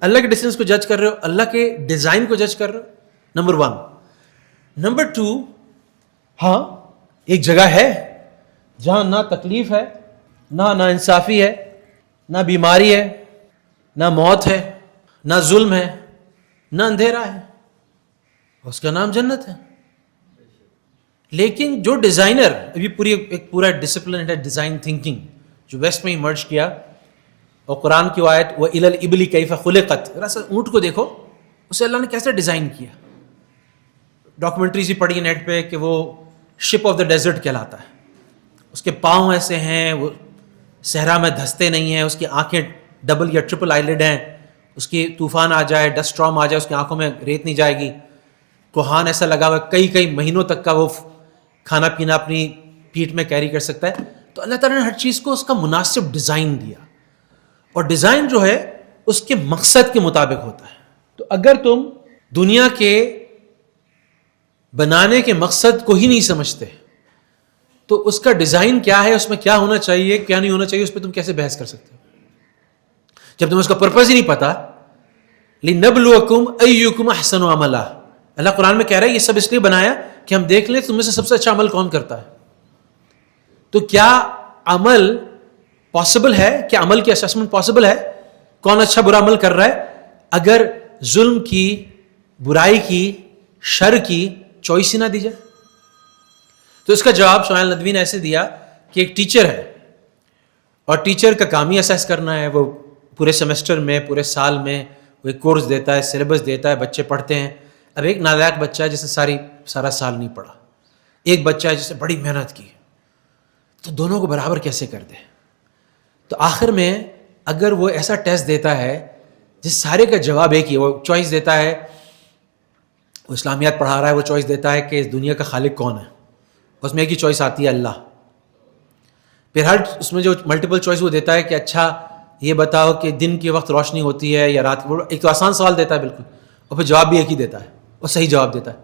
اللہ کے ڈسٹینس کو جج کر رہے ہو، اللہ کے ڈیزائن کو جج کر رہے ہو. نمبر 1. نمبر 2، ہاں ایک جگہ ہے جہاں نہ تکلیف ہے، نہ ناانصافی ہے، نہ بیماری ہے، نہ موت ہے، نہ ظلم ہے، نہ اندھیرا ہے، اس کا نام جنت ہے. لیکن جو ڈیزائنر، ابھی ایک پورا ڈسپلن ہے ڈیزائن تھنکنگ جو ویسٹ میں ہی مرج کیا، اور قرآن کی آیت وَإِلَى الْإِبِلِ كَيْفَ خُلِقَتْ، ذرا سا اونٹ کو دیکھو اسے اللہ نے کیسے ڈیزائن کیا. ڈاکومنٹریز بھی پڑھی نیٹ پہ کہ وہ شپ آف دا ڈیزرٹ کہلاتا ہے. اس کے پاؤں ایسے ہیں، وہ صحرا میں دھستے نہیں ہیں، اس کی آنکھیں ڈبل یا ٹرپل آئی لڈ ہیں، اس کی طوفان آ جائے، ڈسٹ اسٹارم آ جائے، اس کی آنکھوں میں ریت نہیں جائے گی. کوہان ایسا لگا ہوا ہے، کئی مہینوں تک کا وہ کھانا پینا اپنی پیٹھ میں کیری کر سکتا ہے. تو اللہ تعالیٰ نے ہر چیز کو اس کا مناسب ڈیزائن دیا، اور ڈیزائن جو ہے اس کے مقصد کے مطابق ہوتا ہے. تو اگر تم دنیا کے بنانے کے مقصد کو ہی نہیں سمجھتے تو اس کا ڈیزائن کیا ہے، اس میں کیا ہونا چاہیے کیا نہیں ہونا چاہیے، اس پہ تم کیسے بحث کر سکتے ہو جب تمہیں اس کا پرپز ہی نہیں پتا. لِنَبْلُوَكُمْ أَيُّكُمْ أَحْسَنُ عَمَلًا، اللہ قرآن میں کہہ رہا ہے یہ سب اس لیے بنایا کہ ہم دیکھ لیں تم میں سے سب سے اچھا عمل کون کرتا ہے. تو کیا عمل پاسبل ہے، کیا عمل کی اسسمنٹ پاسبل ہے، کون اچھا برا عمل کر رہا ہے؟ اگر ظلم کی، برائی کی، شر کی، چوائس ہی نہ دی جائے؟ تو اس کا جواب سہیل ندوی نے ایسے دیا کہ ایک ٹیچر ہے اور ٹیچر کا کام ہی اسیس کرنا ہے، وہ پورے سیمسٹر میں پورے سال میں وہ ایک کورس دیتا ہے، سلیبس دیتا ہے، بچے پڑھتے ہیں. اب ایک نالائق بچہ ہے جس نے سارا سال نہیں پڑھا، ایک بچہ ہے جس نے بڑی محنت کی، تو دونوں کو برابر کیسے کر دے؟ تو آخر میں اگر وہ ایسا ٹیسٹ دیتا ہے جس سارے کا جواب ایک ہی ہے، وہ چوائس دیتا ہے، وہ اسلامیات پڑھا رہا ہے، وہ چوائس دیتا ہے کہ اس دنیا کا خالق کون ہے، اس میں ایک ہی چوائس آتی ہے اللہ. پھر ہر اس میں جو ملٹیپل چوائس وہ دیتا ہے کہ اچھا یہ بتاؤ کہ دن کے وقت روشنی ہوتی ہے یا رات کی، ایک تو آسان سوال دیتا ہے بالکل، اور پھر جواب بھی ایک ہی دیتا ہے اور صحیح جواب دیتا ہے.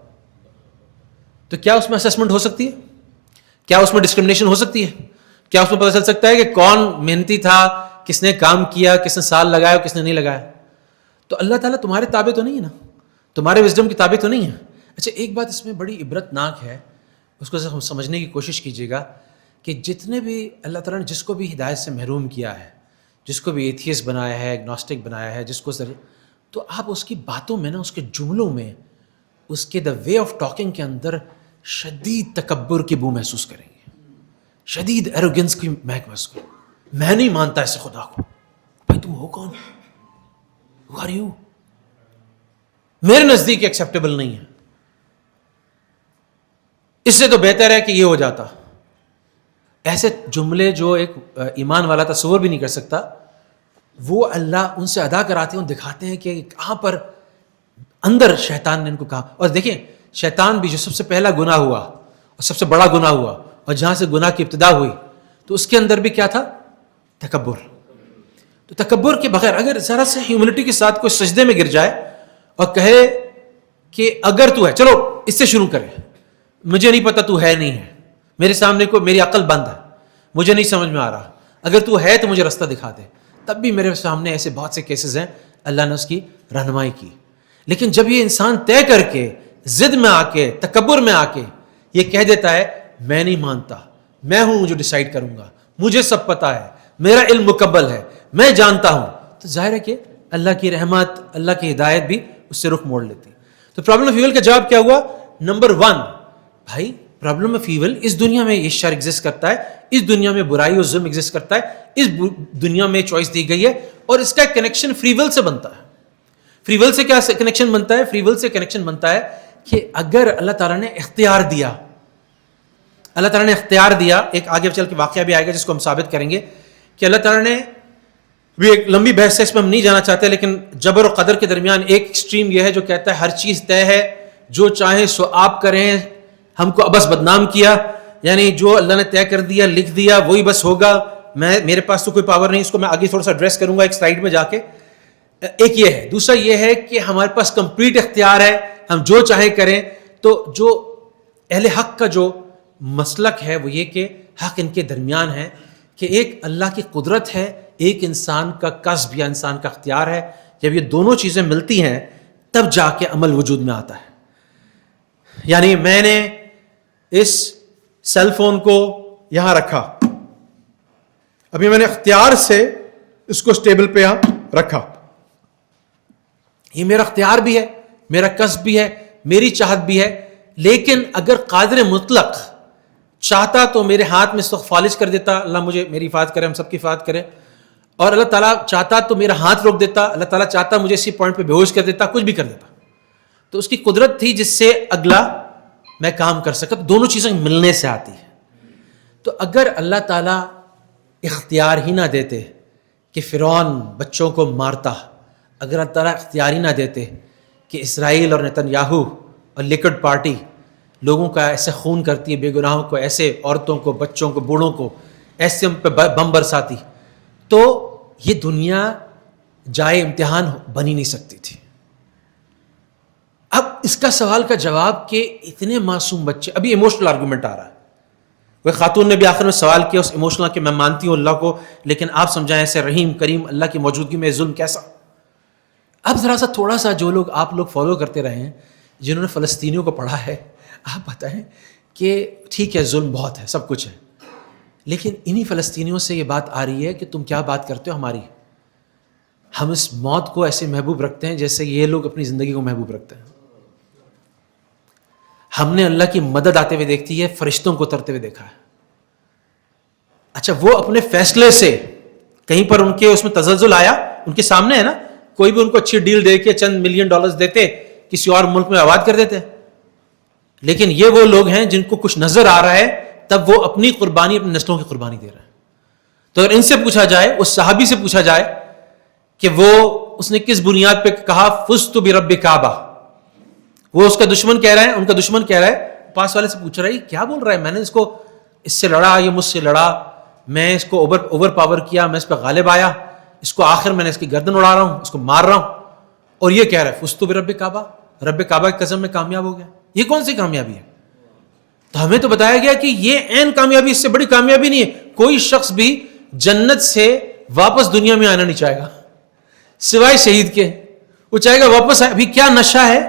تو کیا اس میں اسسمنٹ ہو سکتی ہے؟ کیا اس میں ڈسکرمنیشن ہو سکتی ہے؟ کیا اس میں پتہ چل سکتا ہے کہ کون محنتی تھا، کس نے کام کیا، کس نے سال لگایا کس نے نہیں لگایا؟ تو اللہ تعالیٰ تمہارے تابع تو نہیں ہے نا، تمہارے وزڈم کی تابع تو نہیں ہے. اچھا ایک بات اس میں بڑی عبرت ناک ہے، اس کو سمجھنے کی کوشش کیجیے گا کہ جتنے بھی اللہ تعالیٰ نے جس کو بھی ہدایت سے محروم کیا ہے، جس کو بھی ایتھیسٹ بنایا ہے، اگنوسٹک بنایا ہے، جس کو تو آپ اس کی باتوں میں نا، اس کے جملوں میں، اس کے دا وے آف ٹاکنگ کے اندر شدید تکبر کی بو محسوس کریں گے، شدید ایروگنس کی مہک محسوس کریں گے. میں نہیں مانتا ایسے خدا کو. بھائی تم ہو کون؟ Who are you؟ میرے نزدیک ایکسیپٹیبل نہیں ہے. اس سے تو بہتر ہے کہ یہ ہو جاتا. ایسے جملے جو ایک ایمان والا تصور بھی نہیں کر سکتا، وہ اللہ ان سے ادا کراتے ہیں، دکھاتے ہیں کہ کہاں پر اندر شیطان نے ان کو کہا. اور دیکھیں شیطان بھی جو سب سے پہلا گناہ ہوا اور سب سے بڑا گناہ ہوا اور جہاں سے گناہ کی ابتدا ہوئی، تو اس کے اندر بھی کیا تھا؟ تکبر. تو تکبر کے بغیر اگر ذرا سے ہیوملٹی کے ساتھ کوئی سجدے میں گر جائے اور کہے کہ اگر تو ہے، چلو اس سے شروع کریں، مجھے نہیں پتا تو ہے نہیں ہے، میرے سامنے کو میری عقل بند ہے، مجھے نہیں سمجھ میں آ رہا، اگر تو ہے تو مجھے رستہ دکھا دے. تب بھی میرے سامنے ایسے بہت سے کیسز ہیں اللہ نے اس کی رہنمائی کی. لیکن جب یہ انسان طے کر کے ضد میں آ کے تکبر میں آ کے یہ کہہ دیتا ہے میں نہیں مانتا، میں ہوں جو ڈیسائیڈ کروں گا، مجھے سب پتا ہے، میرا علم مکمل ہے، میں جانتا ہوں، تو ظاہر ہے کہ اللہ کی رحمت، اللہ کی ہدایت بھی اس سے رخ موڑ لیتی. تو پرابلم آف ایول کا جواب کیا ہوا؟ نمبر 1، بھائی پرابلم آف ایول اس دنیا میں یہ شر ایگزسٹ کرتا ہے، اس دنیا میں برائی اور ظلم ایگزسٹ کرتا ہے، اس دنیا میں چوائس دی گئی ہے، اور اس کا کنیکشن فری ول سے بنتا ہے. فری ول سے کیا کنیکشن بنتا ہے؟ فری ول سے کنیکشن بنتا ہے کہ اگر اللہ تعالیٰ نے اختیار دیا، اللہ تعالیٰ نے اختیار دیا، ایک آگے چل کے واقعہ بھی آئے گا جس کو ہم ثابت کریں گے کہ اللہ تعالیٰ نے بھی، ایک لمبی بحث ہے اس میں ہم نہیں جانا چاہتے، لیکن جبر و قدر کے درمیان ایک ایکسٹریم یہ ہے جو کہتا ہے ہر چیز طے ہے، جو چاہیں سو آپ کریں، ہم کو بس بدنام کیا، یعنی جو اللہ نے طے کر دیا، لکھ دیا، وہی بس ہوگا، میرے پاس تو کوئی پاور نہیں. اس کو میں آگے تھوڑا سا ایڈریس کروں گا ایک سلائیڈ میں جا کے. ایک یہ ہے. دوسرا یہ ہے کہ ہمارے پاس کمپلیٹ اختیار ہے، ہم جو چاہیں کریں. تو جو اہل حق کا جو مسلک ہے وہ یہ کہ حق ان کے درمیان ہے کہ ایک اللہ کی قدرت ہے، ایک انسان کا کسب یا انسان کا اختیار ہے. جب یہ دونوں چیزیں ملتی ہیں تب جا کے عمل وجود میں آتا ہے. یعنی میں نے اس سیل فون کو یہاں رکھا، ابھی میں نے اختیار سے اس کو اسٹیبل پہ یہاں رکھا، یہ میرا اختیار بھی ہے، میرا کسب بھی ہے، میری چاہت بھی ہے. لیکن اگر قادر مطلق چاہتا تو میرے ہاتھ میں اس وقت فالج کر دیتا، اللہ مجھے میری حفاظت کرے، ہم سب کی حفاظت کرے. اور اللہ تعالیٰ چاہتا تو میرا ہاتھ روک دیتا، اللہ تعالیٰ چاہتا مجھے اسی پوائنٹ پہ بے ہوش کر دیتا، کچھ بھی کر دیتا. تو اس کی قدرت تھی جس سے اگلا میں کام کر سکتا. دونوں چیزیں ملنے سے آتی ہیں. تو اگر اللہ تعالیٰ اختیار ہی نہ دیتے کہ فرعون بچوں کو مارتا، اگر اللہ تعالیٰ اختیار ہی نہ دیتے کہ اسرائیل اور نتنیاہو اور لیکڈ پارٹی لوگوں کا ایسے خون کرتی ہے، بے گناہوں کو، ایسے عورتوں کو، بچوں کو، بوڑھوں کو ایسے ان پہ بم برساتی، تو یہ دنیا جائے امتحان بنی نہیں سکتی تھی. اب اس کا سوال کا جواب کہ اتنے معصوم بچے، ابھی ایموشنل آرگومنٹ آ رہا ہے. وہ خاتون نے بھی آخر میں سوال کیا اس ایموشنل کہ میں مانتی ہوں اللہ کو، لیکن آپ سمجھائیں ایسے رحیم کریم اللہ کی موجودگی میں ظلم کیسا. اب ذرا سا تھوڑا سا جو لوگ آپ لوگ فالو کرتے رہے ہیں، جنہوں نے فلسطینیوں کو پڑھا ہے، آپ بتائیں کہ ٹھیک ہے ظلم بہت ہے، سب کچھ ہے، لیکن انہی فلسطینیوں سے یہ بات آ رہی ہے کہ تم کیا بات کرتے ہو ہماری. ہم اس موت کو ایسے محبوب رکھتے ہیں جیسے یہ لوگ اپنی زندگی کو محبوب رکھتے ہیں. ہم نے اللہ کی مدد آتے ہوئے دیکھتی ہے, فرشتوں کو اترتے ہوئے دیکھا ہے. اچھا وہ اپنے فیصلے سے کہیں پر ان کے اس میں تزلزل آیا, ان کے سامنے ہے نا, کوئی بھی ان کو اچھی ڈیل دے کے چند ملین ڈالرز دیتے, کسی اور ملک میں آباد کر دیتے. لیکن یہ وہ لوگ ہیں جن کو کچھ نظر آ رہا ہے, تب وہ اپنی قربانی اپنی نسلوں کی قربانی دے رہے ہیں. تو اگر ان سے پوچھا جائے, اس صحابی سے پوچھا جائے کہ وہ اس نے کس بنیاد پہ کہا فزت برب کعبہ, وہ اس کا دشمن کہہ رہا ہے, ان کا دشمن کہہ رہا ہے, پاس والے سے پوچھ رہا ہے کیا بول رہا ہے, میں نے اس کو اس سے لڑا, یہ مجھ سے لڑا, میں اس کو اوور پاور کیا, میں اس پہ غالب آیا, اس کو آخر میں نے اس کی گردن اڑا رہا ہوں, اس کو مار رہا ہوں, اور یہ کہہ رہا ہے فزت برب کعبہ, رب کعبہ کی قسم میں کامیاب ہو گیا. یہ کون سی کامیابی ہے؟ تو ہمیں تو بتایا گیا کہ یہ عین کامیابی, اس سے بڑی کامیابی نہیں ہے. کوئی شخص بھی جنت سے واپس دنیا میں آنا نہیں چاہے گا سوائے شہید کے. وہ چاہے گا واپس آئے. ابھی کیا نشہ ہے,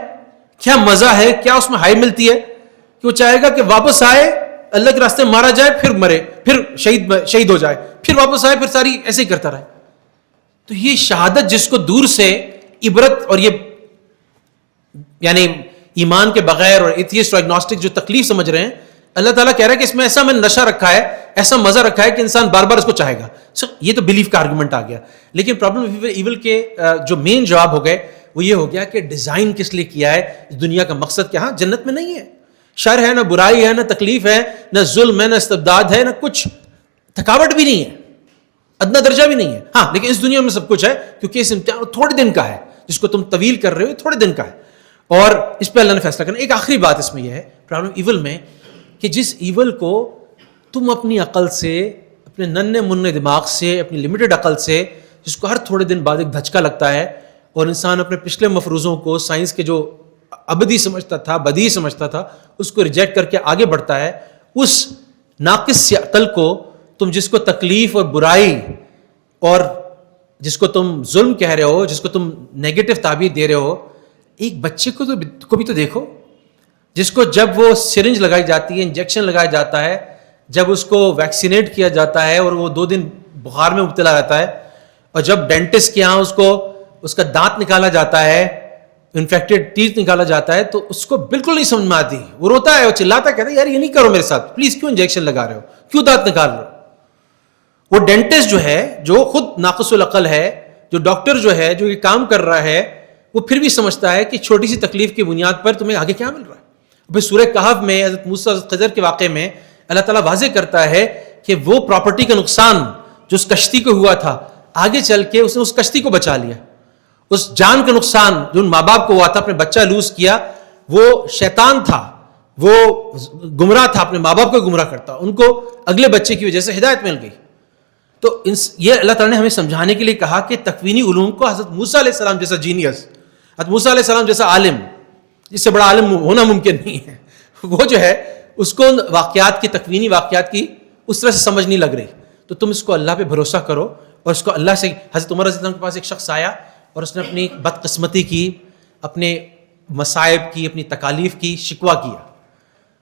کیا مزہ ہے, کیا اس میں ہائی ملتی ہے کہ وہ چاہے گا کہ واپس آئے, اللہ کے راستے میں مارا جائے, پھر مرے, پھر شہید ہو جائے, پھر واپس آئے, پھر ساری ایسے ہی کرتا رہے. تو یہ شہادت جس کو دور سے عبرت اور یہ یعنی ایمان کے بغیر اور ایتھیسٹ اور ایگنوسٹک جو تکلیف سمجھ رہے ہیں, اللہ تعالیٰ کہہ رہا ہے کہ اس میں ایسا میں نے نشہ رکھا ہے, ایسا مزہ رکھا ہے کہ انسان بار بار اس کو چاہے گا. یہ تو بلیف کا آرگومنٹ آ گیا. لیکن پرابلم ایول کے جو مین جواب ہو گئے وہ یہ ہو گیا کہ ڈیزائن کس لیے کیا ہے, اس دنیا کا مقصد کیا. ہاں جنت میں نہیں ہے شر ہے, نہ برائی ہے, نہ تکلیف ہے, نہ ظلم ہے, نہ استبداد ہے, نہ کچھ تھکاوٹ بھی نہیں ہے, ادنا درجہ بھی نہیں ہے. ہاں لیکن اس دنیا میں سب کچھ ہے, کیونکہ اس امتحان تھوڑے دن کا ہے, جس کو تم طویل کر رہے ہو تھوڑے دن کا ہے, اور اس پہ اللہ نے فیصلہ کرنا. ایک آخری بات اس میں یہ ہے پرابلم ایول میں کہ جس ایول کو تم اپنی عقل سے, اپنے ننھے منھے دماغ سے, اپنی لمیٹڈ عقل سے, جس کو ہر تھوڑے دن بعد ایک دھچکا لگتا ہے, اور انسان اپنے پچھلے مفروضوں کو سائنس کے جو ابدی سمجھتا تھا, بدیہی سمجھتا تھا, اس کو ریجیکٹ کر کے آگے بڑھتا ہے, اس ناقص سی عقل کو تم جس کو تکلیف اور برائی اور جس کو تم ظلم کہہ رہے ہو, جس کو تم نیگیٹو تعبیر دے رہے ہو, ایک بچے کو بھی تو دیکھو جس کو جب وہ سرنج لگائی جاتی ہے, انجیکشن لگایا جاتا ہے, جب اس کو ویکسینیٹ کیا جاتا ہے اور وہ 2 دن بخار میں مبتلا رہتا ہے, اور جب ڈینٹسٹ کے یہاں اس کا دانت نکالا جاتا ہے, انفیکٹڈ ٹیتھ نکالا جاتا ہے, تو اس کو بالکل نہیں سمجھ میں آتی, وہ روتا ہے, وہ چلاتا ہے, کہتا ہے یار یہ نہیں کرو میرے ساتھ پلیز, کیوں انجیکشن لگا رہے ہو, کیوں دانت نکال رہے ہو. وہ ڈینٹسٹ جو ہے, جو خود ناقص العقل ہے, جو ڈاکٹر جو ہے, جو یہ کام کر رہا ہے, وہ پھر بھی سمجھتا ہے کہ چھوٹی سی تکلیف کی بنیاد پر تمہیں آگے کیا مل رہا ہے. بھائی سورہ کہف میں حضرت موسیٰ حضرت خضر کے واقعے میں اللہ تعالیٰ واضح کرتا ہے کہ وہ پراپرٹی کا نقصان جو اس کشتی کو ہوا تھا, آگے چل کے اس نے اس کشتی کو بچا لیا. اس جان کا نقصان جو ان ماں باپ کو ہوا تھا, اپنے بچہ لوز کیا, وہ شیطان تھا, وہ گمراہ تھا, اپنے ماں باپ کو گمراہ کرتا, ان کو اگلے بچے کی وجہ سے ہدایت مل گئی. تو یہ اللہ تعالیٰ نے ہمیں سمجھانے کے لیے کہا کہ تکوینی علوم کو حضرت موسیٰ علیہ السلام جیسا جینیس, حضرت موسیٰ علیہ السلام جیسا عالم, جس سے بڑا عالم ہونا ممکن نہیں ہے, وہ جو ہے اس کو واقعات کی, تکوینی واقعات کی اس طرح سے سمجھ نہیں لگ رہی. تو تم اس کو اللہ پہ بھروسہ کرو, اور اس کو اللہ سے. حضرت عمر رضی اللہ عنہ کے پاس ایک شخص آیا اور اس نے اپنی بدقسمتی کی, اپنے مصائب کی, اپنی تکالیف کی شکوہ کیا.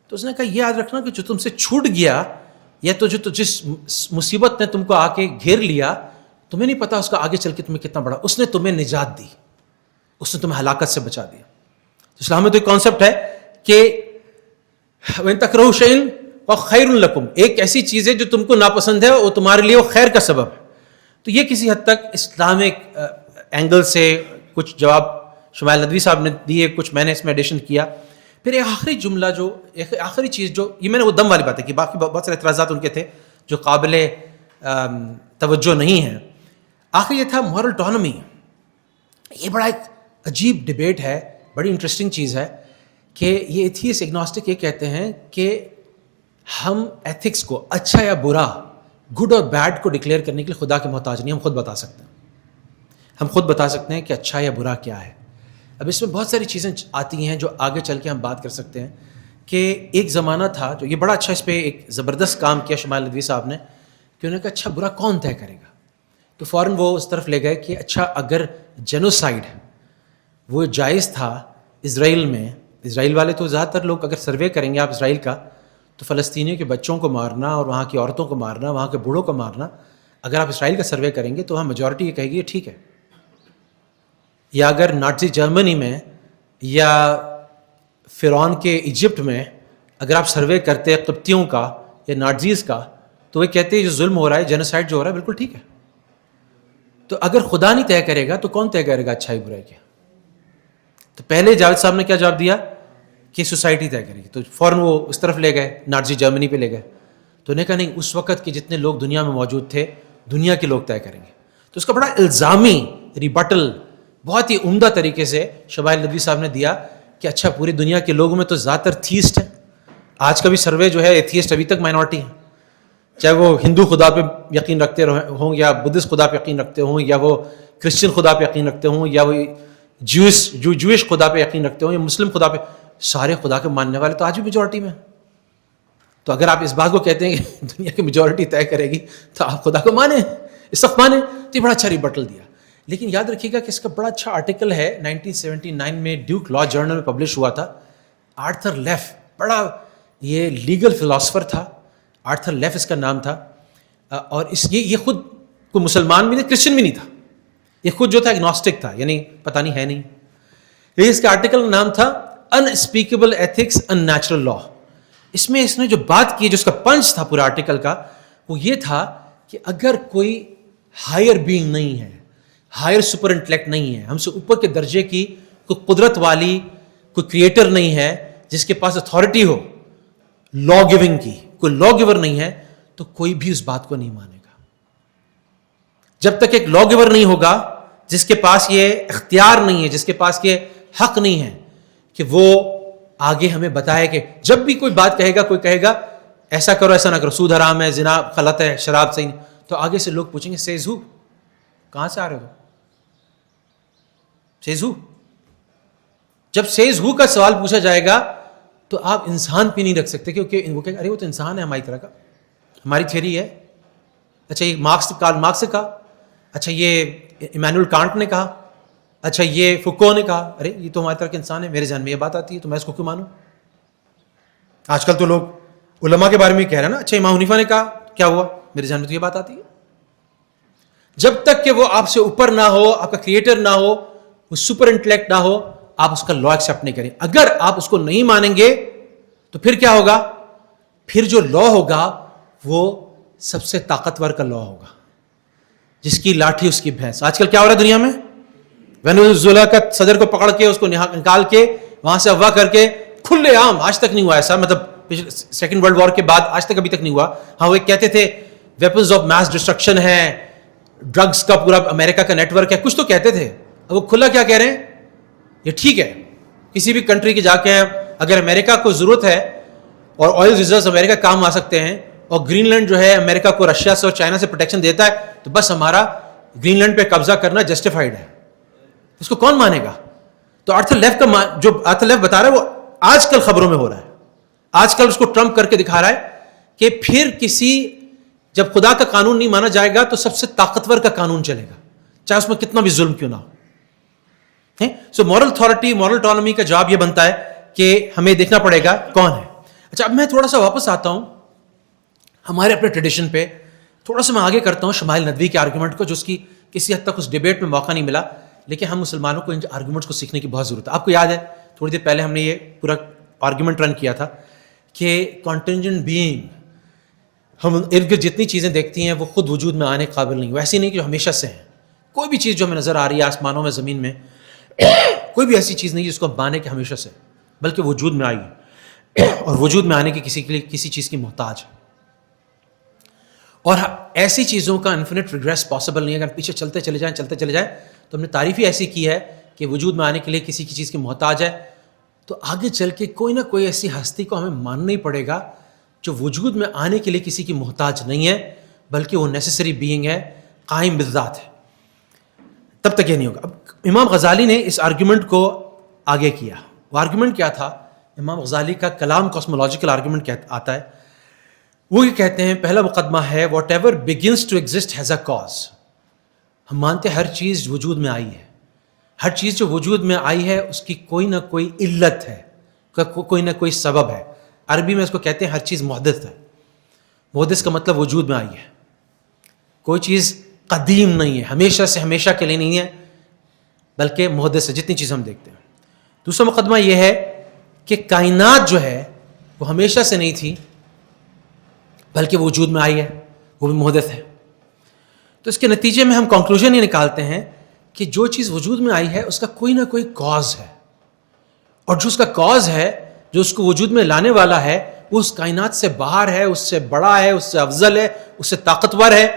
تو اس نے کہا یہ یاد رکھنا کہ جو تم سے چھوٹ گیا, یا تو جو جس مصیبت نے تم کو آ کے گھیر لیا, تمہیں نہیں پتا اس کا آگے چل کے تمہیں کتنا بڑا, اس نے تمہیں نجات دی, اس نے تمہیں ہلاکت سے بچا دیا. اسلام میں تو ایک کانسیپٹ ہے کہ وَإِن تَكْرَهُوا شَيْءً فَخَيْرٌ لَكُمْ, ایک ایسی چیز ہے جو تم کو ناپسند ہے اور تمہارے لیے وہ خیر کا سبب ہے. تو یہ کسی حد تک اسلامک اینگل سے کچھ جواب شمائل ندوی صاحب نے دیے, کچھ میں نے اس میں ایڈیشن کیا. پھر ایک آخری جملہ, جو ایک آخری چیز, جو یہ میں نے وہ دم والی باتیں کی, باقی بہت سارے اعتراضات ان کے تھے جو قابل توجہ نہیں ہیں. آخری یہ تھا مورل اٹانومی. یہ بڑا ایک عجیب ڈبیٹ ہے, بڑی انٹرسٹنگ چیز ہے کہ یہ ایتھیسٹ ایگنوسٹک یہ کہتے ہیں کہ ہم ایتھکس کو, اچھا یا برا, گڈ اور بیڈ کو ڈکلیئر کرنے کے لیے خدا کے محتاج نہیں, ہم خود بتا سکتے ہیں. ہم خود بتا سکتے ہیں کہ اچھا یا برا کیا ہے. اب اس میں بہت ساری چیزیں آتی ہیں جو آگے چل کے ہم بات کر سکتے ہیں. کہ ایک زمانہ تھا جو یہ بڑا اچھا, اس پہ ایک زبردست کام کیا شمائل ندوی صاحب نے, کہ انہوں نے کہا اچھا برا کون طے کرے گا. تو فوراً وہ اس طرف لے گئے کہ اچھا اگر جینوسائیڈ وہ جائز تھا اسرائیل میں, اسرائیل والے تو زیادہ تر لوگ اگر سروے کریں گے آپ اسرائیل کا, تو فلسطینیوں کے بچوں کو مارنا اور وہاں کی عورتوں کو مارنا, وہاں کے بوڑھوں کو مارنا, اگر آپ اسرائیل کا سروے کریں گے تو وہاں میجورٹی یہ کہے گی ٹھیک ہے. یا اگر نازی جرمنی میں یا فرعون کے ایجپٹ میں اگر آپ سروے کرتے قبطیوں کا یا نارجیز کا تو وہ کہتے ہیں جو ظلم ہو رہا ہے جینوسائڈ جو ہو رہا ہے بالکل ٹھیک ہے. تو اگر خدا نہیں طے کرے گا تو کون طے کرے گا اچھائی برائی کیا؟ تو پہلے جاوید صاحب نے کیا جواب دیا کہ سوسائٹی طے کرے گی. تو فوراً وہ اس طرف لے گئے, نازی جرمنی پہ لے گئے. تو نے کہا نہیں, اس وقت کے جتنے لوگ دنیا میں موجود تھے دنیا کے لوگ طے کریں گے. تو اس کا بڑا الزامی ریبٹل بہت ہی عمدہ طریقے سے شمائل ندوی صاحب نے دیا کہ اچھا پوری دنیا کے لوگوں میں تو زیادہ تر تھیسٹ ہیں. آج کا بھی سروے جو ہے ایتھیسٹ ابھی تک مائنورٹی ہیں, چاہے وہ ہندو خدا پہ یقین رکھتے ہوں یا بدھسٹ خدا پہ یقین رکھتے ہوں یا وہ کرسچن خدا پہ یقین رکھتے ہوں یا وہ جوئش خدا پہ یقین رکھتے ہوں یا مسلم خدا پہ, سارے خدا کے ماننے والے تو آج بھی میجورٹی میں. تو اگر آپ اس بات کو کہتے ہیں کہ دنیا کی میجورٹی طے کرے گی تو آپ خدا کو مانیں, اس سخت مانیں. تو یہ بڑا اچھا ریبٹل دیا. لیکن یاد رکھیے گا کہ اس کا بڑا اچھا آرٹیکل ہے 1979 میں ڈیوک لا جرنل میں پبلش ہوا تھا. آرتھر لیف, بڑا یہ لیگل فلاسفر تھا, آرتھر لیف اس کا نام تھا. اور یہ خود کوئی مسلمان بھی نہیں, کرسچن بھی نہیں تھا, یہ خود جو تھا ایگنوسٹک تھا, یعنی پتہ نہیں ہے نہیں. یہ اس کا آرٹیکل کا نام تھا انسپیکیبل ایتھکس ان نیچرل لا. اس میں اس نے جو بات کی, جو اس کا پنچ تھا پورے آرٹیکل کا, وہ یہ تھا کہ اگر کوئی ہائر بینگ نہیں ہے, ہائر سپر انٹلیکٹ نہیں ہے, ہم سے اوپر کے درجے کی کوئی قدرت والی کوئی کریٹر نہیں ہے جس کے پاس اتھارٹی ہو لا گیونگ کی, کوئی لا گیور نہیں ہے, تو کوئی بھی اس بات کو نہیں مانے گا. جب تک ایک لا گیور نہیں ہوگا جس کے پاس یہ اختیار نہیں ہے, جس کے پاس یہ حق نہیں ہے کہ وہ آگے ہمیں بتائے کہ جب بھی کوئی بات کہے گا, کوئی کہے گا ایسا کرو ایسا نہ کرو, سود حرام ہے, زنا غلط ہے, شراب صحیح نہیں, تو آگے سے لوگ پوچھیں گے سیز ہو, کہاں سے آ رہے ہو, سیز ہو. جب سیز ہو کا سوال پوچھا جائے گا تو آپ انسان پہ نہیں رکھ سکتے, کیونکہ وہ کہ ارے وہ تو انسان ہے ہماری طرح کا, ہماری تھیوری ہے. اچھا یہ کارل مارکس نے کہا, اچھا یہ ایمانوئل کانٹ نے کہا, اچھا یہ فوکو نے کہا, ارے یہ تو ہماری طرح کے انسان ہے, میرے ذہن میں یہ بات آتی ہے تو میں اس کو کیوں مانوں. آج کل تو لوگ علماء کے بارے میں کہہ رہے ہیں نا, اچھا امام حنیفہ نے کہا, کیا ہوا, میرے ذہن میں تو یہ بات آتی ہے. جب تک کہ وہ آپ سے اوپر نہ ہو, آپ کا کریٹر نہ ہو, وہ سپر انٹلیکٹ نہ ہو, آپ اس کا لا ایکسیپٹ نہیں کریں. اگر آپ اس کو نہیں مانیں گے تو پھر کیا ہوگا, پھر جو لا ہوگا وہ سب سے طاقتور کا لا ہوگا, جس کی لاٹھی اس کی بھینس. آج کل کیا ہو رہا ہے دنیا میں, وینزویلا کا صدر کو پکڑ کے اس کو نکال کے وہاں سے اغوا کر کے کھلے عام, آج تک نہیں ہوا ایسا, مطلب سیکنڈ ورلڈ وار کے بعد آج تک ابھی تک نہیں ہوا. ہاں وہ کہتے تھے ویپنز آف میس ڈسٹرکشن ہے, ڈرگز کا پورا امریکہ کا نیٹ ورک ہے, کچھ تو کہتے تھے. اب وہ کھلا کیا کہہ رہے ہیں, یہ ٹھیک ہے کسی بھی کنٹری کے جا کے اگر امریکہ کو ضرورت ہے اور آئل ریزروز امریکہ کام آ سکتے ہیں, اور گرین لینڈ جو ہے امریکہ کو رشیا سے اور چائنا سے پروٹیکشن دیتا ہے, تو بس ہمارا گرین لینڈ پہ قبضہ کرنا جسٹیفائڈ ہے. اس کو کون مانے گا. تو آرتھر لیف کا جو آرتھر لیف بتا رہا ہے وہ آج کل خبروں میں ہو رہا ہے, آج کل اس کو ٹرمپ کر کے دکھا رہا ہے کہ پھر کسی, جب خدا کا قانون نہیں مانا جائے گا تو سب سے طاقتور کا قانون چلے گا, چاہے اس میں کتنا بھی ظلم کیوں نہ ہو. سو مورل اتھارٹی, مورل اٹانومی کا جواب یہ بنتا ہے کہ ہمیں دیکھنا پڑے گا کون ہے. اچھا اب میں تھوڑا سا واپس آتا ہوں ہمارے اپنے ٹریڈیشن پہ, تھوڑا سا میں آگے کرتا ہوں شمائل ندوی کے آرگومنٹ کو, جو اس کی کسی حد تک اس ڈیبیٹ میں موقع نہیں ملا, لیکن ہم مسلمانوں کو ان آرگومنٹس کو سیکھنے کی بہت ضرورت ہے. آپ کو یاد ہے تھوڑی دیر پہلے ہم نے یہ پورا آرگومنٹ رن کیا تھا کہ کانٹینجنٹ بینگ, ہم ارد گرد جتنی چیزیں دیکھتی ہیں وہ خود وجود میں آنے قابل نہیں, ویسی نہیں کہ جو ہمیشہ سے ہیں. کوئی بھی چیز جو ہمیں نظر آ رہی ہے آسمانوں میں, زمین میں, کوئی بھی ایسی چیز نہیں جس کو ہم مانے کہ ہمیشہ سے, بلکہ وجود میں آئی ہے اور وجود میں آنے کی کسی کے لیے کسی چیز کی محتاج ہے. اور ایسی چیزوں کا انفینٹ ریگریس پاسبل نہیں ہے. اگر پیچھے چلتے چلے جائیں تو ہم نے تعریف ہی ایسی کی ہے کہ وجود میں آنے کے لیے کسی کی چیز کی محتاج ہے, تو آگے چل کے کوئی نہ کوئی ایسی ہستی کو ہمیں ماننا ہی پڑے گا جو وجود میں آنے کے لیے کسی کی محتاج نہیں ہے, بلکہ وہ نیسیسری بینگ ہے, قائم بالذات ہے. تب تک یہ نہیں ہوگا. اب امام غزالی نے اس آرگومنٹ کو آگے کیا. وہ آرگومنٹ کیا تھا, امام غزالی کا کلام کاسمولوجیکل آرگومنٹ آتا ہے. وہ یہ کہتے ہیں, پہلا مقدمہ ہے whatever begins to exist has a cause. ہم مانتے ہیں ہر چیز وجود میں آئی ہے, ہر چیز جو وجود میں آئی ہے اس کی کوئی نہ کوئی علت ہے, کوئی نہ کوئی سبب ہے. عربی میں اس کو کہتے ہیں ہر چیز محدث ہے. محدث کا مطلب وجود میں آئی ہے, کوئی چیز قدیم نہیں ہے, ہمیشہ سے ہمیشہ کے لیے نہیں ہے, بلکہ محدث ہے جتنی چیز ہم دیکھتے ہیں. دوسرا مقدمہ یہ ہے کہ کائنات جو ہے وہ ہمیشہ سے نہیں تھی بلکہ وہ وجود میں آئی ہے, وہ بھی محدث ہے. تو اس کے نتیجے میں ہم کنکلوژن یہ نکالتے ہیں کہ جو چیز وجود میں آئی ہے اس کا کوئی نہ کوئی کاز ہے, اور جو اس کا کاز ہے, جو اس کو وجود میں لانے والا ہے, وہ اس کائنات سے باہر ہے, اس سے بڑا ہے, اس سے افضل ہے, اس سے طاقتور ہے,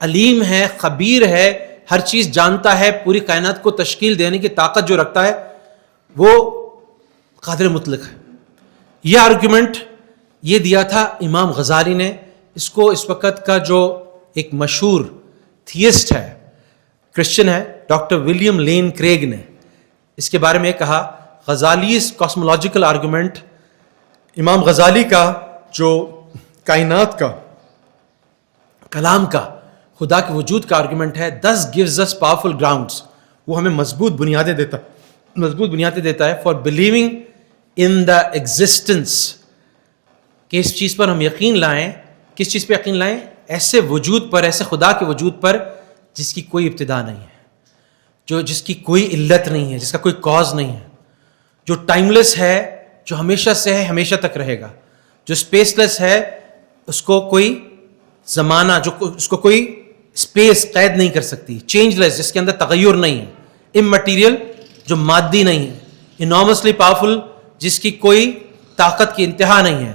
علیم ہے, خبیر ہے, ہر چیز جانتا ہے, پوری کائنات کو تشکیل دینے کی طاقت جو رکھتا ہے, وہ قادر مطلق ہے. یہ آرگومنٹ یہ دیا تھا امام غزالی نے. اس کو اس وقت کا جو ایک مشہور تھیسٹ ہے, کرسچن ہے, ڈاکٹر ولیم لین کریگ نے اس کے بارے میں کہا, غزالیز کاسمولوجیکل آرگومنٹ, امام غزالی کا جو کائنات کا, کلام کا, خدا کے وجود کا آرگومنٹ ہے, thus gives us powerful grounds, وہ ہمیں مضبوط بنیادیں دیتا ہے for believing in the existence, کہ اس چیز پر ہم یقین لائیں. کس چیز پہ یقین لائیں؟ ایسے وجود پر, ایسے خدا کے وجود پر جس کی کوئی ابتدا نہیں ہے, جس کی کوئی علت نہیں ہے, جس کا کوئی کاز نہیں ہے, جو ٹائم لیس ہے, جو ہمیشہ سے ہے, ہمیشہ تک رہے گا, جو اسپیس لیس ہے, اس کو کوئی زمانہ, اس کو کوئی اسپیس قید نہیں کر سکتی, چینج لیس, جس کے اندر تغیر نہیں ہے, امٹیریل, جو مادی نہیں ہے, انارمسلی پاورفل, جس کی کوئی طاقت کی انتہا نہیں ہے,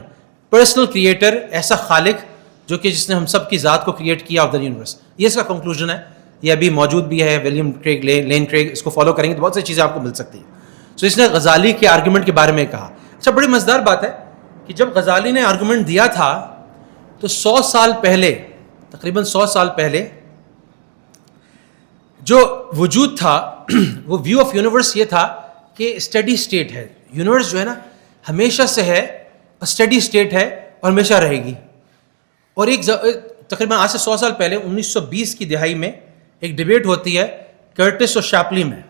پرسنل کریٹر, ایسا خالق جو کہ جس نے ہم سب کی ذات کو کریٹ کیا آف دا یونیورس. یہ اس کا کنکلوژن ہے, یہ ابھی موجود بھی ہے, ولیم کریگ, لین کریگ, اس کو فالو کریں گے تو بہت سی چیزیں آپ کو مل سکتی ہیں. سو اس نے غزالی کے آرگومنٹ کے بارے میں کہا. اچھا, بڑی مزیدار بات ہے کہ جب غزالی نے آرگومنٹ دیا تھا تو 100 سال پہلے, تقریباً 100 سال پہلے جو وجود تھا, وہ ویو آف یونیورس یہ تھا کہ اسٹڈی اسٹیٹ ہے. یونیورس جو ہے نا ہمیشہ سے ہے, اسٹڈی اسٹیٹ ہے اور ہمیشہ رہے گی. اور ایک تقریباً آج سے 100 سال پہلے 1920 کی دہائی میں ایک ڈیبیٹ ہوتی ہے کرٹس اور شاپلی میں,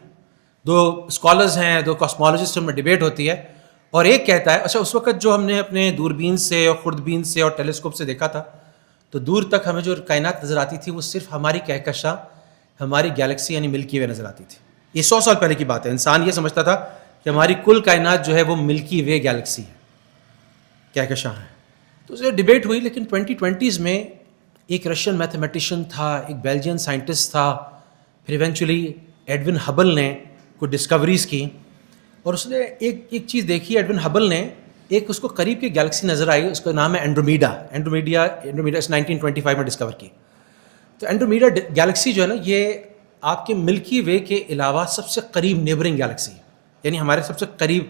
دو اسکالرز ہیں, دو کاسمولوجسٹ میں ڈیبیٹ ہوتی ہے, اور ایک کہتا ہے, اچھا اس وقت جو ہم نے اپنے دوربین سے اور خوردبین سے اور ٹیلیسکوپ سے دیکھا تھا تو دور تک ہمیں جو کائنات نظر آتی تھی وہ صرف ہماری کہکشاں, ہماری گیلیکسی یعنی ملکی وے نظر آتی تھی. یہ 100 سال پہلے کی بات ہے. انسان یہ سمجھتا تھا کہ ہماری کل کائنات جو ہے وہ ملکی وے گیلیکسی ہے, کہکشاں ہے. تو اس ڈیبیٹ ہوئی, لیکن 2020s میں ایک رشین میتھمیٹیشین تھا, ایک بیلجین سائنٹسٹ تھا, پھر ایونچولی ایڈون ہبل نے کوئی ڈسکوریز کی, اور اس نے ایک چیز دیکھی. ایڈون ہبل نے ایک اس کو قریب کی گیلیکسی نظر آئی, اس کا نام ہے اینڈرومیڈا. اینڈرومیڈا 1925 میں ڈسکور کی. تو اینڈرومیڈا گیلیکسی جو ہے نا, یہ آپ کے ملکی وے کے علاوہ سب سے قریب نیبرنگ گیلیکسی, یعنی ہمارے سب سے قریب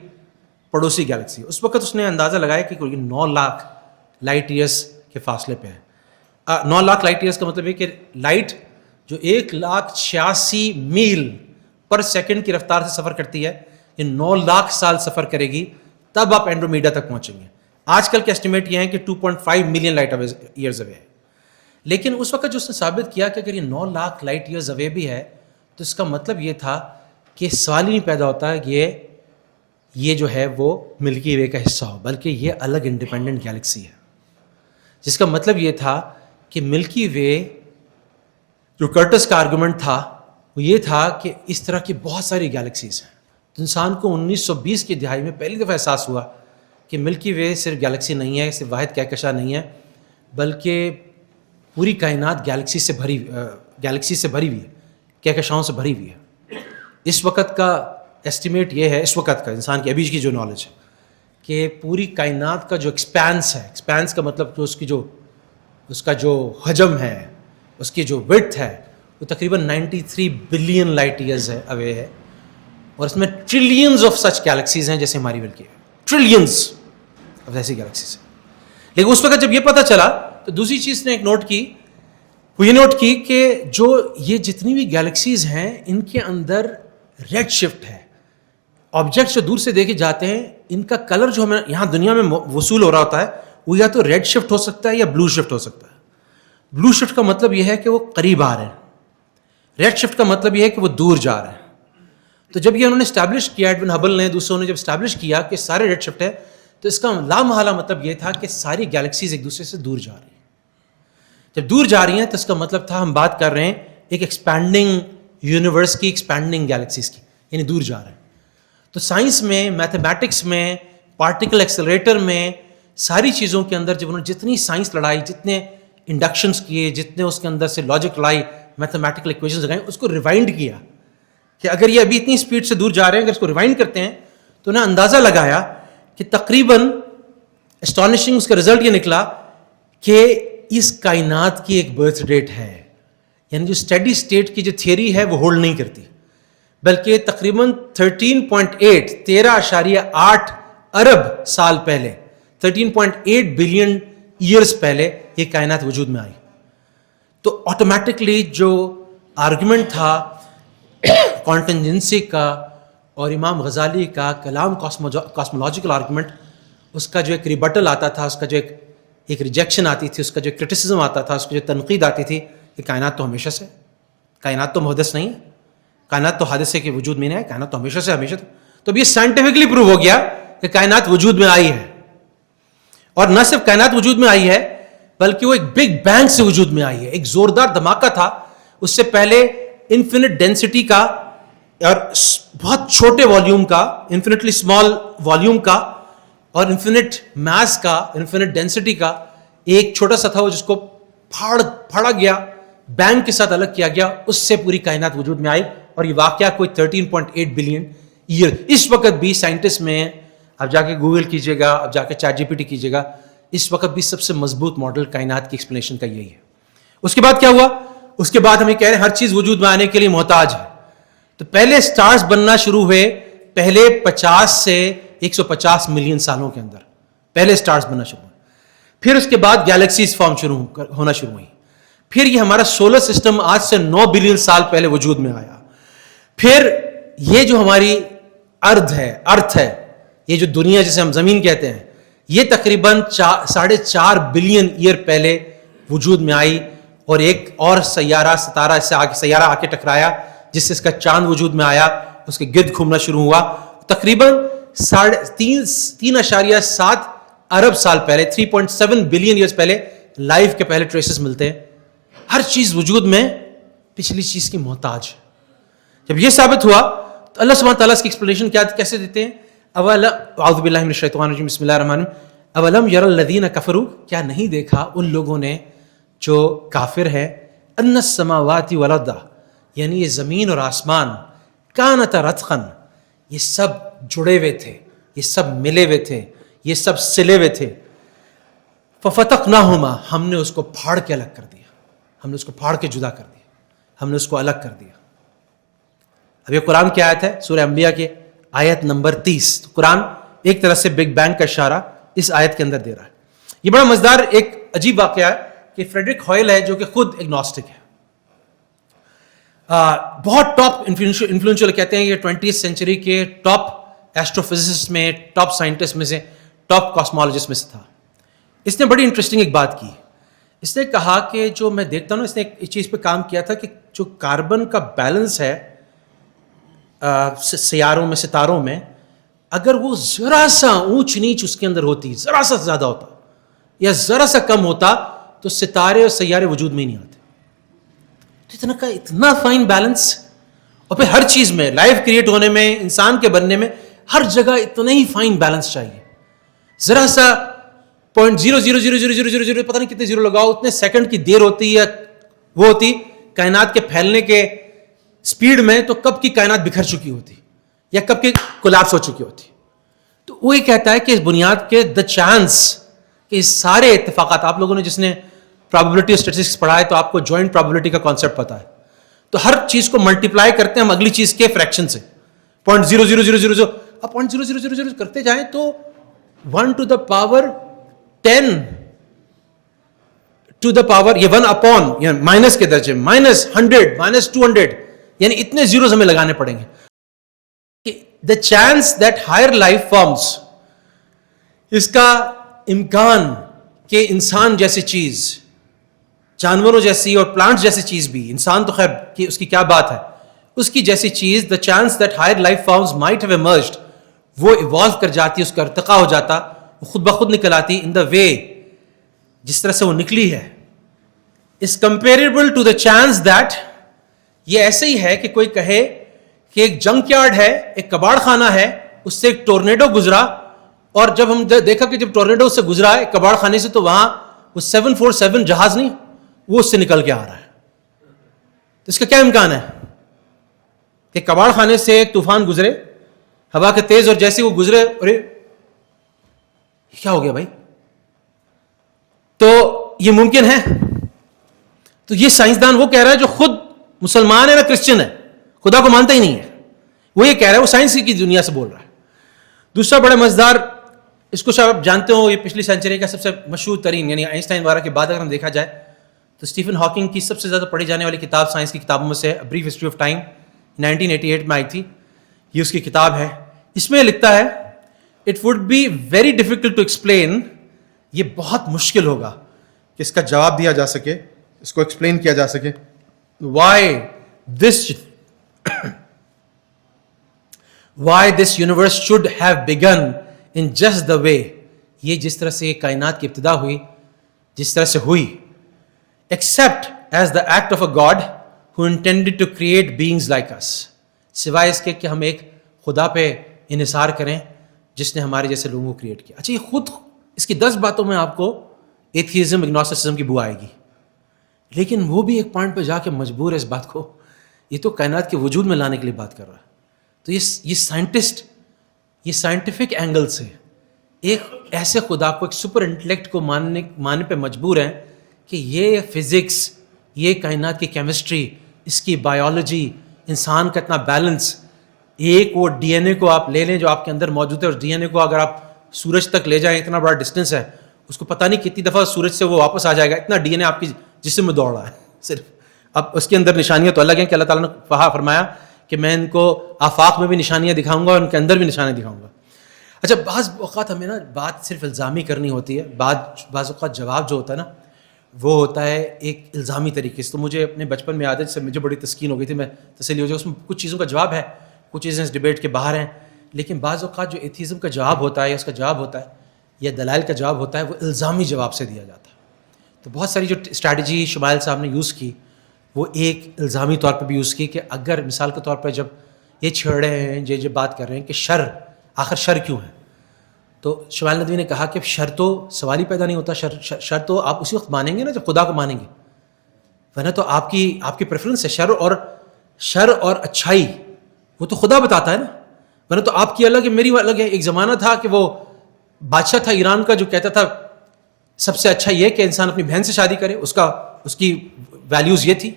پڑوسی گیلیکسی. اس وقت اس نے اندازہ لگایا کہ 9 لاکھ لائٹ ایئرس کے فاصلے پہ ہے. 9 لاکھ لائٹ ایئرس کا مطلب ہے کہ لائٹ جو 1,86,000 میل پر سیکنڈ کی رفتار سے سفر کرتی ہے, یہ 9 لاکھ سال سفر کرے گی, تب آپ اینڈرومیڈا تک پہنچیں گے. آج کل کے اسٹیمیٹ یہ ہیں کہ 2.5 ملین لائٹ ایئرز اوے ہے. لیکن اس وقت جو اس نے ثابت کیا کہ اگر یہ 9 لاکھ لائٹ ایئرز اوے بھی ہے تو اس کا مطلب یہ تھا کہ سوال ہی نہیں پیدا ہوتا کہ یہ جو ہے وہ ملکی وے کا حصہ ہو, بلکہ یہ الگ انڈیپینڈنٹ گیلیکسی ہے. جس کا مطلب یہ تھا کہ ملکی وے, جو کرٹس کا آرگومنٹ تھا وہ یہ تھا کہ اس طرح کی بہت ساری گیلیکسیز ہیں. تو انسان کو 1920 کی دہائی میں پہلی دفعہ احساس ہوا کہ ملکی وے صرف گیلیکسی نہیں ہے, صرف واحد کہکشاں نہیں ہے, بلکہ پوری کائنات گیلیکسی سے بھری ہوئی ہے, کہکشاؤں سے بھری ہوئی ہے. اس وقت کا ایسٹیمیٹ یہ ہے, اس وقت کا انسان کی ابھی کی جو نالج ہے, کہ پوری کائنات کا جو ایکسپینس ہے, ایکسپینس کا مطلب جو اس کا جو حجم ہے, اس کی جو وڈتھ ہے, وہ تقریباً 93 بلین لائٹ ایئرز ہے اوے ہے. اور اس میں ٹریلینز آف سچ گیلیکسیز ہیں جیسے ہماری ملکی ہے, ٹریلینز آف ایسی گیلیکسیز ہیں. لیکن اس وقت جب یہ پتہ چلا تو دوسری چیز نے ایک نوٹ کی, وہ یہ نوٹ کی کہ جو یہ جتنی بھی گیلیکسیز ہیں ان کے اندر ریڈ شفٹ ہے. آبجیکٹس جو دور سے دیکھے جاتے ہیں ان کا کلر جو ہمیں یہاں دنیا میں وصول ہو رہا ہوتا ہے وہ یا تو ریڈ شفٹ ہو سکتا ہے یا بلو شفٹ ہو سکتا ہے. بلو شفٹ کا مطلب یہ ہے کہ وہ قریب آ رہے ہیں, ریڈ شفٹ کا مطلب یہ ہے کہ وہ دور جا رہے ہیں. تو جب یہ انہوں نے اسٹیبلش کیا, ایڈون ہبل نے دوسروں نے جب اسٹیبلش کیا کہ سارے ریڈ شفٹ ہے, تو اس کا لامحالہ مطلب یہ تھا کہ ساری گیلیکسیز ایک دوسرے سے دور جا رہی ہیں. جب دور جا رہی ہیں تو اس کا مطلب تھا ہم بات کر رہے ہیں ایک ایکسپینڈنگ یونیورس کی, ایکسپینڈنگ گیلیکسیز کی, یعنی دور جا رہے ہیں. تو سائنس میں, میتھمیٹکس میں, پارٹیکل ایکسلریٹر میں ساری چیزوں کے اندر جب انہوں نے جتنی سائنس لڑائی, جتنے انڈکشنز کیے, جتنے اس کے اندر سے لاجک لائی, میتھمیٹیکل ایکویشنز لگائیں, اس کو ریوائنڈ کیا کہ اگر یہ ابھی اتنی اسپیڈ سے دور جا رہے ہیں, اگر اس کو ریوائنڈ کرتے ہیں تو انہیں اندازہ لگایا کہ تقریباً اسٹانشنگ اس کا رزلٹ یہ نکلا کہ اس کائنات کی ایک برتھ ڈیٹ ہے. یعنی جو اسٹیڈی اسٹیٹ کی جو تھیوری ہے وہ ہولڈ نہیں کرتی, بلکہ تقریباً 13.8 ارب سال پہلے, 13.8 بلین ایئرز پہلے یہ کائنات وجود میں آئی. تو آٹومیٹکلی جو آرگومنٹ تھا کانٹنجنسی کا اور امام غزالی کا کلام کاسمولوجیکل آرگومنٹ, اس کا جو ایک ریبٹل آتا تھا, اس کا جو ایک ریجیکشن آتی تھی, اس کا جو کرٹیسزم آتا تھا, اس کی جو تنقید آتی تھی کہ کائنات تو ہمیشہ سے, کائنات تو محدث نہیں ہے, کائنات تو حادثے کے وجود میں نہیں ہے, کائنات تو ہمیشہ سے ہمیشہ تھا. تو اب یہ سائنٹیفکلی پروو ہو گیا کہ کائنات وجود میں آئی ہے, اور نہ صرف کائنات وجود میں آئی ہے بلکہ وہ ایک بگ بینگ سے وجود میں آئی ہے. ایک زوردار دھماکہ تھا, اس سے پہلے انفینٹ ڈینسٹی کا اور بہت چھوٹے والیوم کا, انفینٹلی اسمال والیوم کا, اور انفینٹ میس کا, انفینٹ ڈینسٹی کا ایک چھوٹا سا تھا وہ جس کو پھاڑا گیا, بینگ کے ساتھ الگ کیا گیا, اس سے پوری کائنات وجود میں آئی. اور یہ واقعہ کوئی 13.8 بلین ایئر. اس وقت بھی سائنٹسٹ میں, اب جا کے گوگل کیجیے گا, اب جا کے چیٹ جی پی ٹی کیجیے گا, اس وقت بھی سب سے مضبوط ماڈل کائنات کی ایکسپلینیشن کا یہی ہے. اس کے بعد کیا ہوا؟ اس کے بعد ہمیں کہہ رہے ہیں ہر چیز وجود میں آنے کے لیے محتاج ہے. تو پہلے سٹارز بننا شروع ہوئے پہلے 50 سے 150 ملین سالوں کے اندر, پہلے سٹارز بننا شروع ہوئے. پھر اس کے بعد گیلیکسیز فارم ہونا شروع ہوئی. پھر یہ ہمارا سولر سسٹم آج سے 9 بلین سال پہلے وجود میں آیا. پھر یہ جو ہماری ارتھ ہے, یہ جو دنیا جسے ہم زمین کہتے ہیں, یہ تقریباً 4.5 بلین ایئر پہلے وجود میں آئی, اور ایک اور ستارہ اس سے سیارہ آ کے ٹکرایا جس سے اس کا چاند وجود میں آیا, اس کے گرد گھومنا شروع ہوا. تقریباً 3.7 ارب سال پہلے, 3.7 بلین ایئرز پہلے لائف کے پہلے ٹریسز ملتے ہیں. ہر چیز وجود میں پچھلی چیز کی محتاج. جب یہ ثابت ہوا تو اللہ سبحانہ تعالیٰ اس کی ایکسپلینیشن کیسے دیتے ہیں؟ اعوذ باللہ من الشیطان الرجیم, بسم اللہ الرحمن الرحیم. اولم یر الذین کفروا, کیا نہیں دیکھا ان لوگوں نے جو کافر ہیں, ان السماوات والارض, یعنی یہ زمین اور آسمان, کانتا رتقا, یہ سب جڑے ہوئے تھے, یہ سب ملے ہوئے تھے, یہ سب سلے ہوئے تھے. ففتقناہما, ہم نے اس کو پھاڑ کے الگ کر دیا, ہم نے اس کو پھاڑ کے جدا کر دیا, ہم نے اس کو الگ کر دیا. اب یہ قرآن کی آیت ہے, سورہ انبیاء کی آیت نمبر 30. تو قرآن ایک طرح سے بگ بینگ کا اشارہ اس آیت کے اندر دے رہا ہے. یہ بڑا مزیدار ایک عجیب واقعہ ہے کہ فریڈرک ہوئل ہے جو کہ خود ایگنوسٹک ہے, بہت ٹاپ انفلوئنشل کہتے ہیں یہ 20th سینچری کے ٹاپ ایسٹرو فزسسٹ میں, ٹاپ سائنٹسٹ میں سے, ٹاپ کاسمولوجسٹ میں سے تھا. اس نے بڑی انٹرسٹنگ ایک بات کی. اس نے کہا کہ جو میں دیکھتا ہوں, اس نے ایک چیز پہ کام کیا تھا کہ جو کاربن کا بیلنس ہے سیاروں میں, ستاروں میں, اگر وہ ذرا سا اونچ نیچ اس کے اندر ہوتی, ذرا سا زیادہ ہوتا یا ذرا سا کم ہوتا, تو ستارے اور سیارے وجود میں ہی نہیں آتے. تو اتنا فائن بیلنس, اور پھر ہر چیز میں, لائف کریٹ ہونے میں, انسان کے بننے میں, ہر جگہ اتنا ہی فائن بیلنس چاہیے. ذرا سا 0.00000 پتہ نہیں کتنے زیرو لگاؤ, اتنے سیکنڈ کی دیر ہوتی ہے, وہ ہوتی کائنات کے پھیلنے کے سپیڈ میں, تو کب کی کائنات بکھر چکی ہوتی یا کب کی کولیپس ہو چکی ہوتی. تو وہ یہ کہتا ہے کہ اس بنیاد کے دا چانس کہ سارے اتفاقات, آپ لوگوں نے جس نے پرابیبلٹی اور اسٹیٹسٹکس پڑھا ہے تو آپ کو جوائنٹ پرابیبلٹی کا کانسیپٹ پتا ہے. تو ہر چیز کو ملٹیپلائی کرتے ہیں ہم اگلی چیز کے فریکشن سے, 0.00000, اب 0.00000 کرتے جائیں تو 1 to the power 10 to the power, یہ 1 upon, یعنی مائنس کے درجے, -100, -200, یعنی اتنے زیروز ہمیں لگانے پڑیں گے. The chance that higher life forms, اس کا امکان کہ انسان جیسی چیز, جانوروں جیسی اور پلانٹس جیسی چیز بھی, انسان تو خیر کہ اس کی کیا بات ہے, اس کی جیسی چیز, the chance that higher life forms might have emerged, وہ ایوالو کر جاتی, اس کا ارتقا ہو جاتا, وہ خود بخود نکل آتی in the way جس طرح سے وہ نکلی ہے, is comparable to the chance that, یہ ایسے ہی ہے کہ کوئی کہے کہ ایک جنک یارڈ ہے, ایک کباڑ خانہ ہے, اس سے ایک ٹورنیڈو گزرا اور جب ہم دیکھا کہ جب ٹورنیڈو سے گزرا ہے کباڑ خانے سے، تو وہاں وہ 747 جہاز نہیں، وہ اس سے نکل کے آ رہا ہے. تو اس کا کیا امکان ہے کہ کباڑ خانے سے ایک طوفان گزرے ہوا کے تیز، اور جیسے وہ گزرے ارے کیا ہو گیا بھائی؟ تو یہ ممکن ہے؟ تو یہ سائنسدان وہ کہہ رہا ہے جو خود مسلمان ہے نہ کرسچن ہے، خدا کو مانتا ہی نہیں ہے، وہ یہ کہہ رہا ہے، وہ سائنس کی دنیا سے بول رہا ہے. دوسرا بڑا مزیدار، اس کو شاید آپ جانتے ہو، یہ پچھلی سینچری کا سب سے مشہور ترین، یعنی آئنسٹائن وغیرہ کے بعد اگر ہم دیکھا جائے تو اسٹیفن ہاکنگ کی سب سے زیادہ پڑھی جانے والی کتاب سائنس کی کتابوں میں سے بریف ہسٹری آف ٹائم 1988 میں آئی تھی. یہ اس کی کتاب ہے. اس میں لکھتا ہے it would be very difficult to explain, یہ بہت مشکل ہوگا کہ اس کا جواب دیا جا سکے، اس کو ایکسپلین کیا جا سکے. why this universe should have begun in just the way، یہ جس طرح سے کائنات کی ابتدا ہوئی، جس طرح سے ہوئی، except as the act of a God who intended to create beings like us، سوائے اس کے کہ ہم ایک خدا پہ انحصار کریں جس نے ہمارے جیسے لوگوں کو کریٹ کیا. اچھا، یہ خود اس کی 10 باتوں میں آپ کو ایتھیزم، اگنوسٹسزم کی بو آئے گی، لیکن وہ بھی ایک پوائنٹ پہ جا کے مجبور ہے اس بات کو، یہ تو کائنات کے وجود میں لانے کے لیے بات کر رہا ہے. تو یہ سائنٹسٹ، یہ سائنٹیفک اینگل سے ایک ایسے خدا کو، ایک سپر انٹلیکٹ کو ماننے پہ مجبور ہیں کہ یہ فزکس، یہ کائنات کی کیمسٹری، اس کی بایولوجی، انسان کا اتنا بیلنس، ایک وہ ڈی این اے کو آپ لے لیں جو آپ کے اندر موجود ہے، اور ڈی این اے کو اگر آپ سورج تک لے جائیں، اتنا بڑا ڈسٹینس ہے، اس کو پتہ نہیں کتنی دفعہ سورج سے وہ واپس آ جائے گا، اتنا ڈی این اے آپ کی جسم میں دوڑ رہا ہے صرف. اب اس کے اندر نشانیاں تو الگ ہیں کہ اللہ تعالیٰ نے فرمایا کہ میں ان کو آفاق میں بھی نشانیاں دکھاؤں گا اور ان کے اندر بھی نشانیاں دکھاؤں گا. اچھا، بعض اوقات ہمیں نا بات صرف الزامی کرنی ہوتی ہے، بعض اوقات جواب جو ہوتا ہے نا وہ ہوتا ہے ایک الزامی طریقے سے. تو مجھے اپنے بچپن میں یاد ہے، جس سے مجھے بڑی تسکین ہو گئی تھی، میں تسلی ہو جائے، اس میں کچھ چیزوں کا جواب ہے، کچھ چیزیں اس ڈبیٹ کے باہر ہیں، لیکن بعض اوقات جو ایتھیزم کا جواب ہوتا ہے یا اس کا جواب ہوتا ہے یا دلائل کا جواب ہوتا ہے، وہ الزامی جواب سے دیا جاتا ہے. تو بہت ساری جو اسٹریٹجی شمائل صاحب نے یوز کی، وہ ایک الزامی طور پہ بھی یوز کی کہ اگر مثال کے طور پہ جب یہ چھیڑ رہے ہیں، یہ بات کر رہے ہیں کہ شر، آخر شر کیوں ہے، تو شمائل ندوی نے کہا کہ شر تو سوال ہی پیدا نہیں ہوتا، شر تو آپ اسی وقت مانیں گے نا جب خدا کو مانیں گے، ورنہ تو آپ کی پریفرنس ہے. شر اور اچھائی وہ تو خدا بتاتا ہے نا، ورنہ تو آپ کی الگ ہے، میری الگ ہے. ایک زمانہ تھا کہ وہ بادشاہ تھا ایران کا جو کہتا تھا سب سے اچھا یہ کہ انسان اپنی بہن سے شادی کرے. اس کی ویلیوز یہ تھی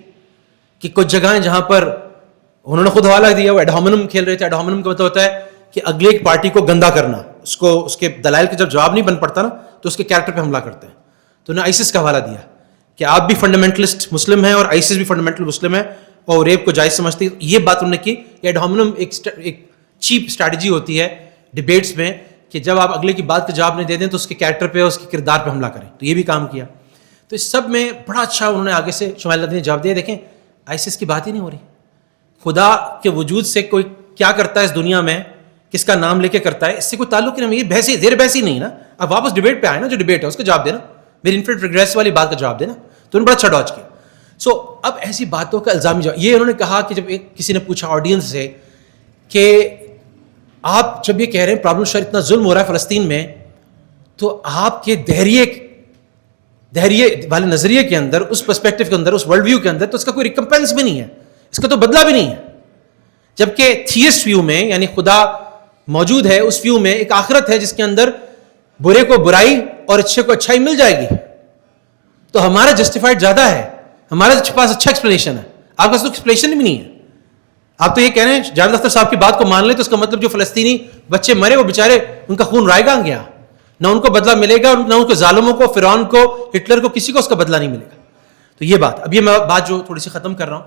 کہ کچھ جگہیں جہاں پر انہوں نے خود حوالہ دیا، وہ ایڈہومنم کھیل رہے تھے. ایڈہومنم کا مطلب ہوتا ہے کہ اگلے ایک پارٹی کو گندا کرنا، اس کے دلائل کے جب جواب نہیں بن پڑتا نا تو اس کے کیریکٹر پہ حملہ کرتے ہیں. تو انہوں نے آئسس کا حوالہ دیا کہ آپ بھی فنڈامنٹلسٹ مسلم ہیں اور آئسس بھی فنڈامنٹل مسلم ہے اور ریپ کو جائز سمجھتی ہے. یہ بات انہوں نے کی. ایڈہومنم ایک چیپ اسٹریٹجی ہوتی ہے ڈبیٹس میں کہ جب آپ اگلے کی بات کا جواب نہیں دے دیں تو اس کے کیریکٹر پہ، اس کے کردار پہ حملہ کریں. تو یہ بھی کام کیا. تو اس سب میں بڑا اچھا انہوں نے آگے سے شمائل ندوی نے جواب دیا. دیکھیں، آئسس کی بات ہی نہیں ہو رہی، خدا کے وجود سے کوئی کیا کرتا ہے اس دنیا میں، کس کا نام لے کے کرتا ہے، اس سے کوئی تعلق نہیں. یہ بحث زیر بحث ہی نہیں نا. اب واپس ڈبیٹ پہ آئے نا، جو ڈبیٹ ہے اس کا جواب دینا، میری انفینٹ ریگریس والی بات کا جواب دینا. تو انہوں نے بڑا اچھا ڈاج کیا. سو اب ایسی باتوں کا الزامی جواب، یہ انہوں نے کہا کہ جب کسی نے پوچھا آڈینس سے کہ آپ جب یہ کہہ رہے ہیں پرابلم شاید اتنا ظلم ہو رہا ہے فلسطین میں، تو آپ کے دہریے والے نظریے کے اندر، اس پرسپیکٹو کے اندر، اس ورلڈ ویو کے اندر تو اس کا کوئی ریکمپینس بھی نہیں ہے، اس کا تو بدلہ بھی نہیں ہے. جبکہ تھیسٹ ویو میں، یعنی خدا موجود ہے اس ویو میں، ایک آخرت ہے جس کے اندر برے کو برائی اور اچھے کو اچھائی مل جائے گی. تو ہمارا جسٹیفائڈ زیادہ ہے، ہمارے پاس اچھا ایکسپلینیشن ہے. آپ کا تو ایکسپلینیشن بھی نہیں ہے. آپ تو یہ کہہ رہے ہیں جاوید اختر صاحب کی بات کو مان لیں تو اس کا مطلب جو فلسطینی بچے مرے وہ بیچارے ان کا خون رائے گا گیا، نہ ان کو بدلہ ملے گا، نہ ان کو ظالموں کو، فرعون کو، ہٹلر کو، کسی کو اس کا بدلہ نہیں ملے گا. تو یہ بات، اب یہ میں بات جو تھوڑی سی ختم کر رہا ہوں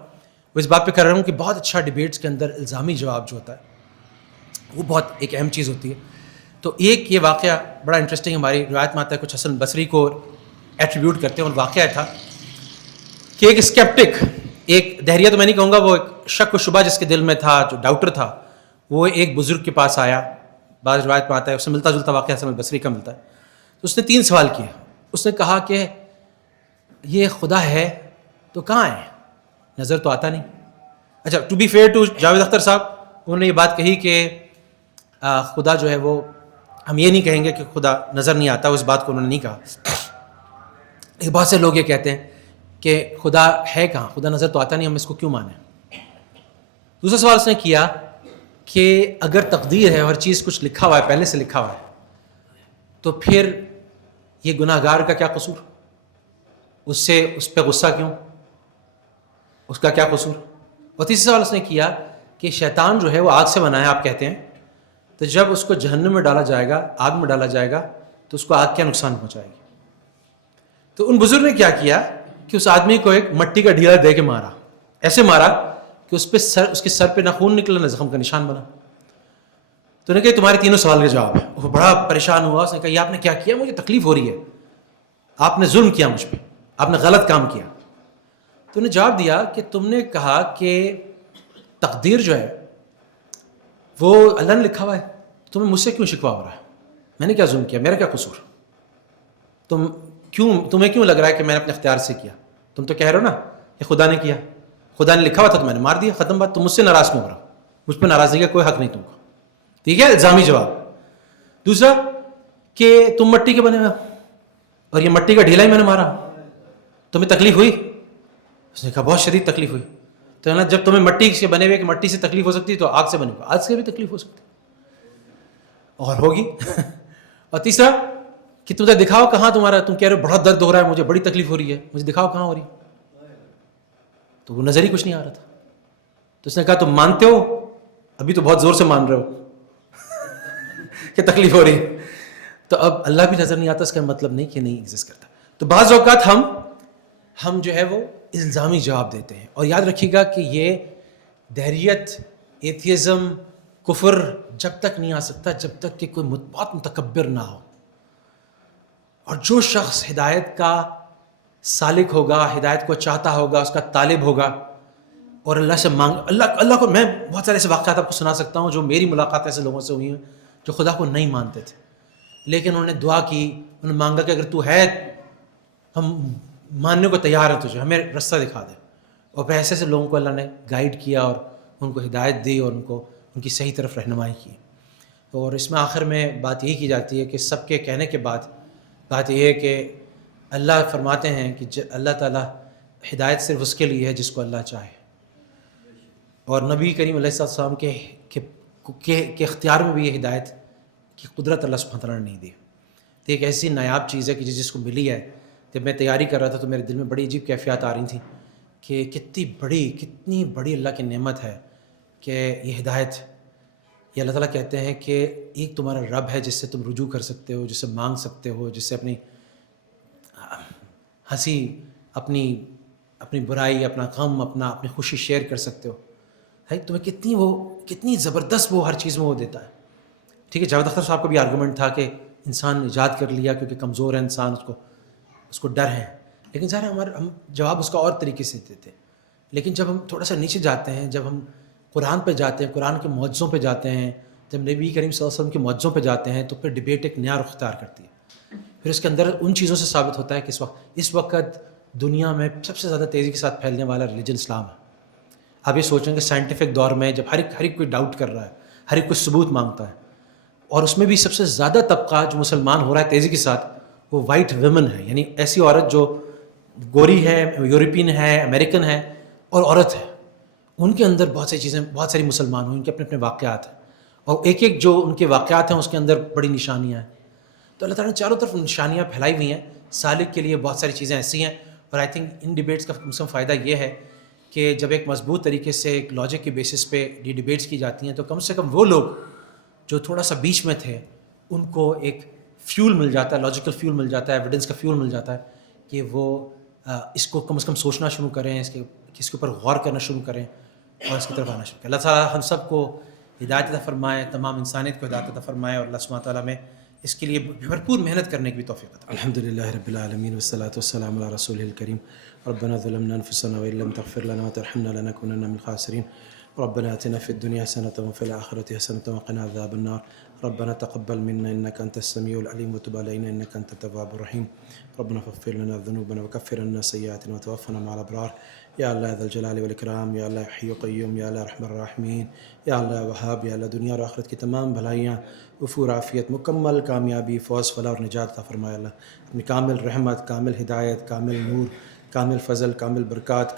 وہ اس بات پہ کر رہا ہوں کہ بہت اچھا ڈیبیٹس کے اندر الزامی جواب جو ہوتا ہے وہ بہت ایک اہم چیز ہوتی ہے. تو ایک یہ واقعہ بڑا انٹرسٹنگ ہماری روایت میں آتا ہے، کچھ حسن بصری کو ایٹریبیوٹ کرتے ہیں. اور واقعہ تھا کہ ایک اسکیپٹک، ایک دہریہ تو میں نہیں کہوں گا، وہ ایک شک و شبہ جس کے دل میں تھا، جو ڈاؤٹر تھا، وہ ایک بزرگ کے پاس آیا. بعض روایت میں آتا ہے اس سے ملتا جلتا واقعہ حسن بصری کا ملتا ہے. تو اس نے 3 سوال کیے. اس نے کہا کہ یہ خدا ہے تو کہاں ہے، نظر تو آتا نہیں. اچھا، to be fair to Javed Akhtar صاحب، انہوں نے یہ بات کہی کہ خدا جو ہے وہ ہم یہ نہیں کہیں گے کہ خدا نظر نہیں آتا، اس بات کو انہوں نے نہیں کہا. ایک بہت سے لوگ یہ کہتے ہیں کہ خدا ہے کہاں، خدا نظر تو آتا نہیں، ہم اس کو کیوں مانیں. دوسرا سوال اس نے کیا کہ اگر تقدیر ہے، ہر چیز کچھ لکھا ہوا ہے، پہلے سے لکھا ہوا ہے، تو پھر یہ گناہ گار کا کیا قصور، اس پہ غصہ کیوں، اس کا کیا قصور. اور تیسرا سوال اس نے کیا کہ شیطان جو ہے وہ آگ سے بنا ہے آپ کہتے ہیں، تو جب اس کو جہنم میں ڈالا جائے گا، آگ میں ڈالا جائے گا، تو اس کو آگ کیا نقصان پہنچائے گی. تو ان بزرگ نے کیا کیا کہ اس آدمی کو ایک مٹی کا ڈھیلا دے کے مارا، ایسے مارا کہ اس کے سر پہ نہ خون نکلا نہ زخم کا نشان بنا. تو نے کہا تمہارے تینوں سوال کا جواب ہے. وہ بڑا پریشان ہوا، اس نے کہا یہ آپ نے کیا کیا، مجھے تکلیف ہو رہی ہے، آپ نے ظلم کیا مجھ پہ، آپ نے غلط کام کیا. تو نے جواب دیا کہ تم نے کہا کہ تقدیر جو ہے وہ اللہ نے لکھا ہوا ہے، تمہیں مجھ سے کیوں شکوہ ہو رہا ہے، میں نے کیا ظلم کیا، میرا کیا قصور، تمہیں کیوں لگ رہا ہے کہ میں نے اپنے اختیار سے کیا. تم تو کہہ رہے ہو نا کہ خدا نے کیا، خدا نے لکھا ہوا تھا تو میں نے مار دیا، ختم بات. تم مجھ سے ناراض کیوں ہو رہا، مجھ پہ ناراضگی کا کوئی حق نہیں تم کو. ٹھیک ہے، الزامی جواب. دوسرا کہ تم مٹی کے بنے ہوئے اور یہ مٹی کا ڈھیلا ہی میں نے مارا، تمہیں تکلیف ہوئی. اس نے کہا بہت شدید تکلیف ہوئی. تو جب تمہیں مٹی سے بنے ہوئے کہ مٹی سے تکلیف ہو سکتی تو آگ سے بنے ہوئے آگ سے بھی تکلیف ہو سکتی اور ہوگی. اور تیسرا کہ تمہیں دکھاؤ کہاں تمہارا، تم کہہ رہے ہو بڑا درد ہو رہا ہے، مجھے بڑی تکلیف ہو رہی ہے، مجھے دکھاؤ کہاں ہو رہی. تو وہ نظر ہی کچھ نہیں آ رہا تھا. تو اس نے کہا تم مانتے ہو، ابھی تو بہت زور سے مان رہے ہو کہ تکلیف ہو رہی ہے، تو اب اللہ بھی نظر نہیں آتا، اس کا مطلب نہیں کہ نہیں ایگزسٹ کرتا. تو بعض اوقات ہم جو ہے وہ الزامی جواب دیتے ہیں. اور یاد رکھیے گا کہ یہ دہریت، ایتھیزم، کفر جب تک نہیں آ سکتا جب تک کہ کوئی بہت متکبر نہ ہو. اور جو شخص ہدایت کا سالک ہوگا، ہدایت کو چاہتا ہوگا، اس کا طالب ہوگا اور اللہ سے اللہ کو، میں بہت سارے ایسے واقعات آپ کو سنا سکتا ہوں جو میری ملاقات ایسے لوگوں سے ہوئی ہیں جو خدا کو نہیں مانتے تھے، لیکن انہوں نے دعا کی، انہوں نے مانگا کہ اگر تو ہے ہم ماننے کو تیار ہیں، تجھے ہمیں رستہ دکھا دے. اور پھر ایسے لوگوں کو اللہ نے گائیڈ کیا اور ان کو ہدایت دی اور ان کی صحیح طرف رہنمائی کی. اور اس میں آخر میں بات یہی کی جاتی ہے کہ سب کے کہنے کے بعد بات یہ ہے کہ اللہ فرماتے ہیں کہ اللہ تعالیٰ ہدایت صرف اس کے لیے ہے جس کو اللہ چاہے. اور نبی کریم علیہ السلام کے اختیار میں بھی یہ ہدایت کی قدرت اللہ سبحانہ تعالیٰ نے نہیں دی. تو ایک ایسی نایاب چیز ہے کہ جس کو ملی ہے. جب میں تیاری کر رہا تھا تو میرے دل میں بڑی عجیب کیفیات آ رہی تھیں کہ کتنی بڑی اللہ کی نعمت ہے کہ یہ ہدایت. یہ اللہ تعالیٰ کہتے ہیں کہ ایک تمہارا رب ہے جس سے تم رجوع کر سکتے ہو، جس سے مانگ سکتے ہو، جس سے اپنی ہنسی، اپنی برائی، اپنا غم، اپنی خوشی شیئر کر سکتے ہو. ہے تمہیں کتنی زبردست وہ ہر چیز میں وہ دیتا ہے. ٹھیک ہے، جاوید اختر صاحب کا بھی آرگومنٹ تھا کہ انسان ایجاد کر لیا کیونکہ کمزور ہے انسان، اس کو ڈر ہے. لیکن ظاہر ہم جواب اس کا اور طریقے سے دیتے ہیں. لیکن جب ہم تھوڑا سا نیچے جاتے ہیں، جب ہم قرآن پہ جاتے ہیں، قرآن کے معجزوں پہ جاتے ہیں، جب نبی کریم صلی اللہ علیہ وسلم کے معجزوں پہ جاتے ہیں تو پھر ڈبیٹ ایک نیا رخ اختیار کرتی ہے. پھر اس کے اندر ان چیزوں سے ثابت ہوتا ہے کہ اس وقت دنیا میں سب سے زیادہ تیزی کے ساتھ پھیلنے والا ریلیجن اسلام ہے. آپ یہ سوچیں کہ سائنٹیفک دور میں جب ہر ایک کوئی ڈاؤٹ کر رہا ہے، ہر ایک کوئی ثبوت مانگتا ہے، اور اس میں بھی سب سے زیادہ طبقہ جو مسلمان ہو رہا ہے تیزی کے ساتھ وہ وائٹ ویمن ہے، یعنی ایسی عورت جو گوری ہے، یورپین ہے، امریکن ہے اور عورت ہے. ان کے اندر بہت سی چیزیں، بہت ساری مسلمان ہیں، ان کے اپنے واقعات ہیں، اور ایک جو ان کے واقعات ہیں اس کے اندر بڑی نشانیاں ہیں. تو اللہ تعالیٰ نے چاروں طرف نشانیاں پھیلائی ہوئی ہیں. سالک کے لیے بہت ساری چیزیں ایسی ہیں. اور آئی تھنک ان ڈبیٹس کا کم سے کم فائدہ یہ ہے کہ جب ایک مضبوط طریقے سے ایک لاجک کے بیسس پہ یہ ڈبیٹس کی جاتی ہیں تو کم سے کم وہ لوگ جو تھوڑا سا بیچ میں تھے ان کو ایک فیول مل جاتا ہے، لاجیکل فیول مل جاتا ہے، ایویڈنس کا فیول مل جاتا ہے کہ وہ اس کو کم از کم سوچنا شروع کریں، اس کے اوپر غور کرنا شروع کریں اور اس کی طرف آنا شروع کریں. اللہ تعالیٰ ہم سب کو ہدایت عطا فرمائے، تمام انسانیت کو ہدایت عطا فرمائے، اور اللہ سبحانہ تعالیٰ میں اس کے لیے بھرپور محنت کرنے کی بھی توفیق عطا. الحمدللہ رب العالمین والصلاۃ والسلام علی رسولہ الکریم. ربنا ظلمنا انفسنا وان لم تغفر لنا وترحمنا لنكونن من الخاسرین. ربنا آتنا في الدنيا حسنة وفي الآخرة حسنة وقنا عذاب النار. ربنا تقبل منا إنك أنت السميع العليم وتب علينا إنك أنت التواب الرحيم ربنا فاغفر لنا ذنوبنا وكفر عنا سيئاتنا وتوفنا مع الأبرار یا اللہ ذا الجلال والاکرام، یا اللہ حی و قیوم، یا اللہ رحم الراحمین، یا اللہ وہاب، یا اللہ دنیا اور آخرت کی تمام بھلائیاں، وفور، عافیت، مکمل کامیابی، فوز، فلاح اور نجات عطا فرمائے اللہ اپنی کامل رحمت، کامل ہدایت، کامل نور، کامل فضل، کامل برکات،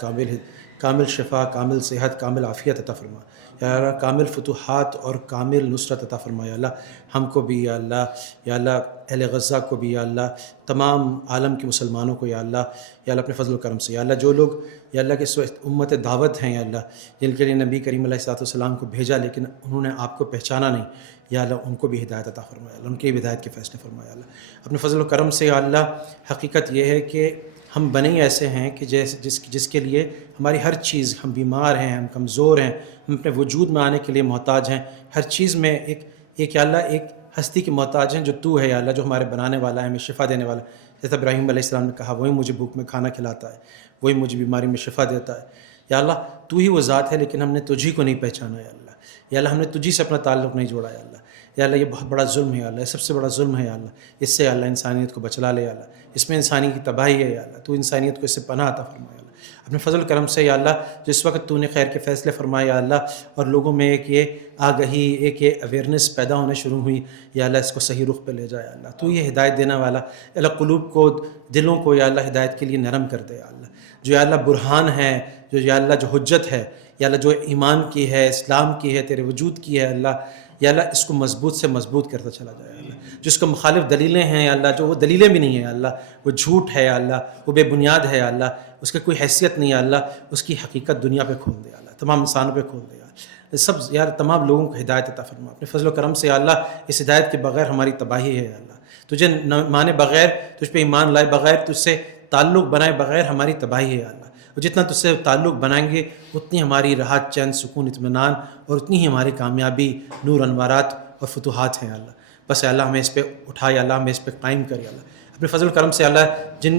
کامل شفا، کامل صحت، کامل عافیت عطا فرما یا اللہ، کامل فتوحات اور کامل نصرت عطا فرما یا اللہ ہم کو بھی، یا اللہ اہل غزہ کو بھی، یا اللہ تمام عالم کے مسلمانوں کو، یا اللہ اپنے فضل و کرم سے، یا اللہ جو لوگ یا اللہ کے امت دعوت ہیں، یا اللہ جن کے لیے نبی کریم علیہ الصلوۃ والسلام کو بھیجا لیکن انہوں نے آپ کو پہچانا نہیں، یا اللہ ان کو بھی ہدایت عطا فرمایا اللہ، ان کی ہدایت کے فیصلے فرمایا اللہ اپنے فضل و کرم سے، یا اللہ حقیقت یہ ہے کہ ہم بنے ایسے ہیں کہ جس کے لیے ہماری ہر چیز، ہم بیمار ہیں، ہم کمزور ہیں، ہم اپنے وجود میں آنے کے لیے محتاج ہیں، ہر چیز میں ایک یا اللہ ایک ہستی کے محتاج ہیں جو تو ہے یا اللہ، جو ہمارے بنانے والا ہے، ہمیں شفا دینے والا ہے، جیسے ابراہیم علیہ السلام نے کہا وہی مجھے بھوک میں کھانا کھلاتا ہے، وہی مجھے بیماری میں شفا دیتا ہے، یا اللہ تو ہی وہ ذات ہے، لیکن ہم نے تجھی کو نہیں پہچانا یا اللہ ہم نے تجھی سے اپنا تعلق نہیں جوڑا یا اللہ یہ بہت بڑا ظلم ہے یا اللہ، یہ سب سے بڑا ظلم ہے یا اللہ، اس سے یا اللہ انسانیت کو بچلا لے یا اللہ، اس میں انسانی کی تباہی ہے یا اللہ، تو انسانیت کو اس سے پناہ عطا فرما یا اللہ اپنے فضل کرم سے یا اللہ، جس وقت تو نے خیر کے فیصلے فرمائے یا اللہ اور لوگوں میں ایک یہ آگہی، ایک یہ اویئرنیس پیدا ہونے شروع ہوئی یا اللہ، اس کو صحیح رخ پہ لے جائے یا اللہ، تو یہ ہدایت دینے والا یا اللہ، قلوب کو، دلوں کو یا اللہ ہدایت کے لیے نرم کر دے یا اللہ، جو یا اللہ برہان ہے، جو یا اللہ جو حجت ہے یا اللہ، جو ایمان کی ہے، اسلام کی ہے، تیرے وجود کی ہے اللہ، یا اللہ اس کو مضبوط سے مضبوط کرتا چلا جائے اللہ، جس کو مخالف دلیلیں ہیں یا اللہ، جو وہ دلیلیں بھی نہیں ہیں اللہ، وہ جھوٹ ہے یا اللہ، وہ بے بنیاد ہے یا اللہ، اس کی کوئی حیثیت نہیں ہے اللہ، اس کی حقیقت دنیا پہ کھول دے اللہ، تمام انسانوں پہ کھول دے اللہ، سب یار تمام لوگوں کو ہدایت عطا فرما اپنے فضل و کرم سے یا اللہ، اس ہدایت کے بغیر ہماری تباہی ہے یا اللہ، تجھے مانے بغیر، تجھ پہ ایمان لائے بغیر، تجھ سے تعلق بنائے بغیر ہماری تباہی ہے یا اللہ، اور جتنا تجھ سے تعلق بنائیں گے اتنی ہماری راحت، چین، سکون، اطمینان اور اتنی ہی ہماری کامیابی، نور، انوارات اور فتوحات ہیں اللہ، بس اللہ ہمیں اس پہ اٹھائے اللہ، ہمیں اس پہ قائم کرے اللہ اپنے فضل کرم سے اللہ، جن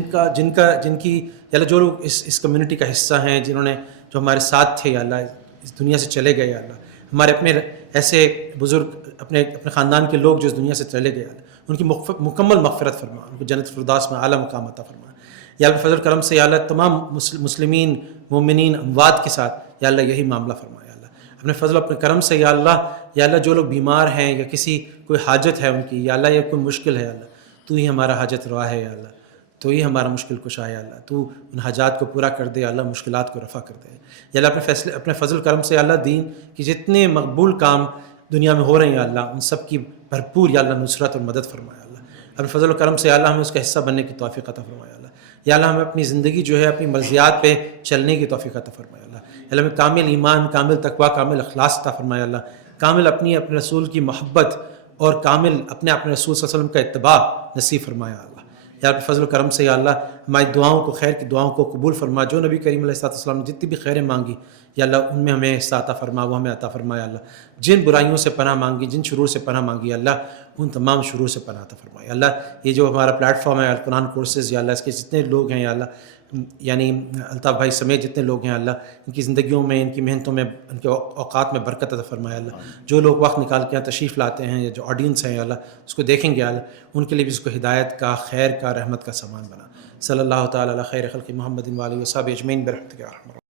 کی یا اللہ جو لوگ اس کمیونٹی کا حصہ ہیں، جو ہمارے ساتھ تھے یا اللہ، اس دنیا سے چلے گئے یا اللہ، ہمارے اپنے ایسے بزرگ، اپنے خاندان کے لوگ جو اس دنیا سے چلے گئے اللہ، ان کی مکمل مغفرت فرما، ان کو جنت الفردوس میں اعلیٰ مقام عطا فرما یا اللہ، فضل کرم سے یا اللہ تمام مسلمین، مومنین، اموات کے ساتھ یا اللہ یہی معاملہ فرما یا اللہ اپنے فضل اپنے کرم سے یا اللہ جو لوگ بیمار ہیں یا کسی کوئی حاجت ہے ان کی یا اللہ، یا کوئی مشکل ہے یا اللہ، تو ہی ہمارا حاجت روا ہے یا اللہ، تو ہی ہمارا مشکل کشا ہے یا اللہ، تو ان حاجات کو پورا کر دے یا اللہ، مشکلات کو رفع کر دے یا اللہ اپنے فضل کرم سے یا اللہ، دین کی جتنے مقبول کام دنیا میں ہو رہے ہیں یا اللہ، ان سب کی بھرپور یا اللہ نصرت اور مدد فرمایا اللہ اپنے فضل و کرم سے یا اللہ، ہمیں اس کا حصہ بننے کی توفیق عطا فرمایا اللہ یا اللہ، ہمیں اپنی زندگی جو ہے اپنی مرضیات پہ چلنے کی توفیق عطا فرمایا اللہ ہمیں کامل ایمان، کامل تقوی، کامل اخلاص عطا فرمایا اللہ، کامل اپنے رسول کی محبت اور کامل اپنے رسول صلی اللہ علیہ وسلم کا اتباع نصیب فرمایا اللہ یا اپنے فضل و کرم سے یا اللہ، ہماری دعاؤں کو، خیر کی دعاؤں کو قبول فرما، جو نبی کریم علیہ السلام نے جتنی بھی خیریں مانگی یا اللہ، ان میں ہمیں حصہ عطا فرما، وہ ہمیں عطا فرمایا اللہ، جن برائیوں سے پناہ مانگی، جن شرور سے پناہ مانگی اللہ، ان تمام شرور سے پناہ عطا فرمایا اللہ، یہ جو ہمارا پلیٹ فارم ہے القرآن کورسز یا اللہ، اس کے جتنے لوگ ہیں یا اللہ، یعنی الطاف بھائی سمیت جتنے لوگ ہیں اللہ، ان کی زندگیوں میں، ان کی محنتوں میں، ان کے اوقات میں برکت عطا فرمایا اللہ، جو لوگ وقت نکال کے یہاں تشریف لاتے ہیں یا جو آڈینس ہیں یا اللہ، اس کو دیکھیں گے اللہ، ان کے لیے بھی اس کو ہدایت کا، خیر کا، رحمت کا سامان بنا، صلی اللہ تعالیٰ علی خیر خلق محمد و آلہ و صحبہ اجمعین برحمتک یا ارحم الراحمین۔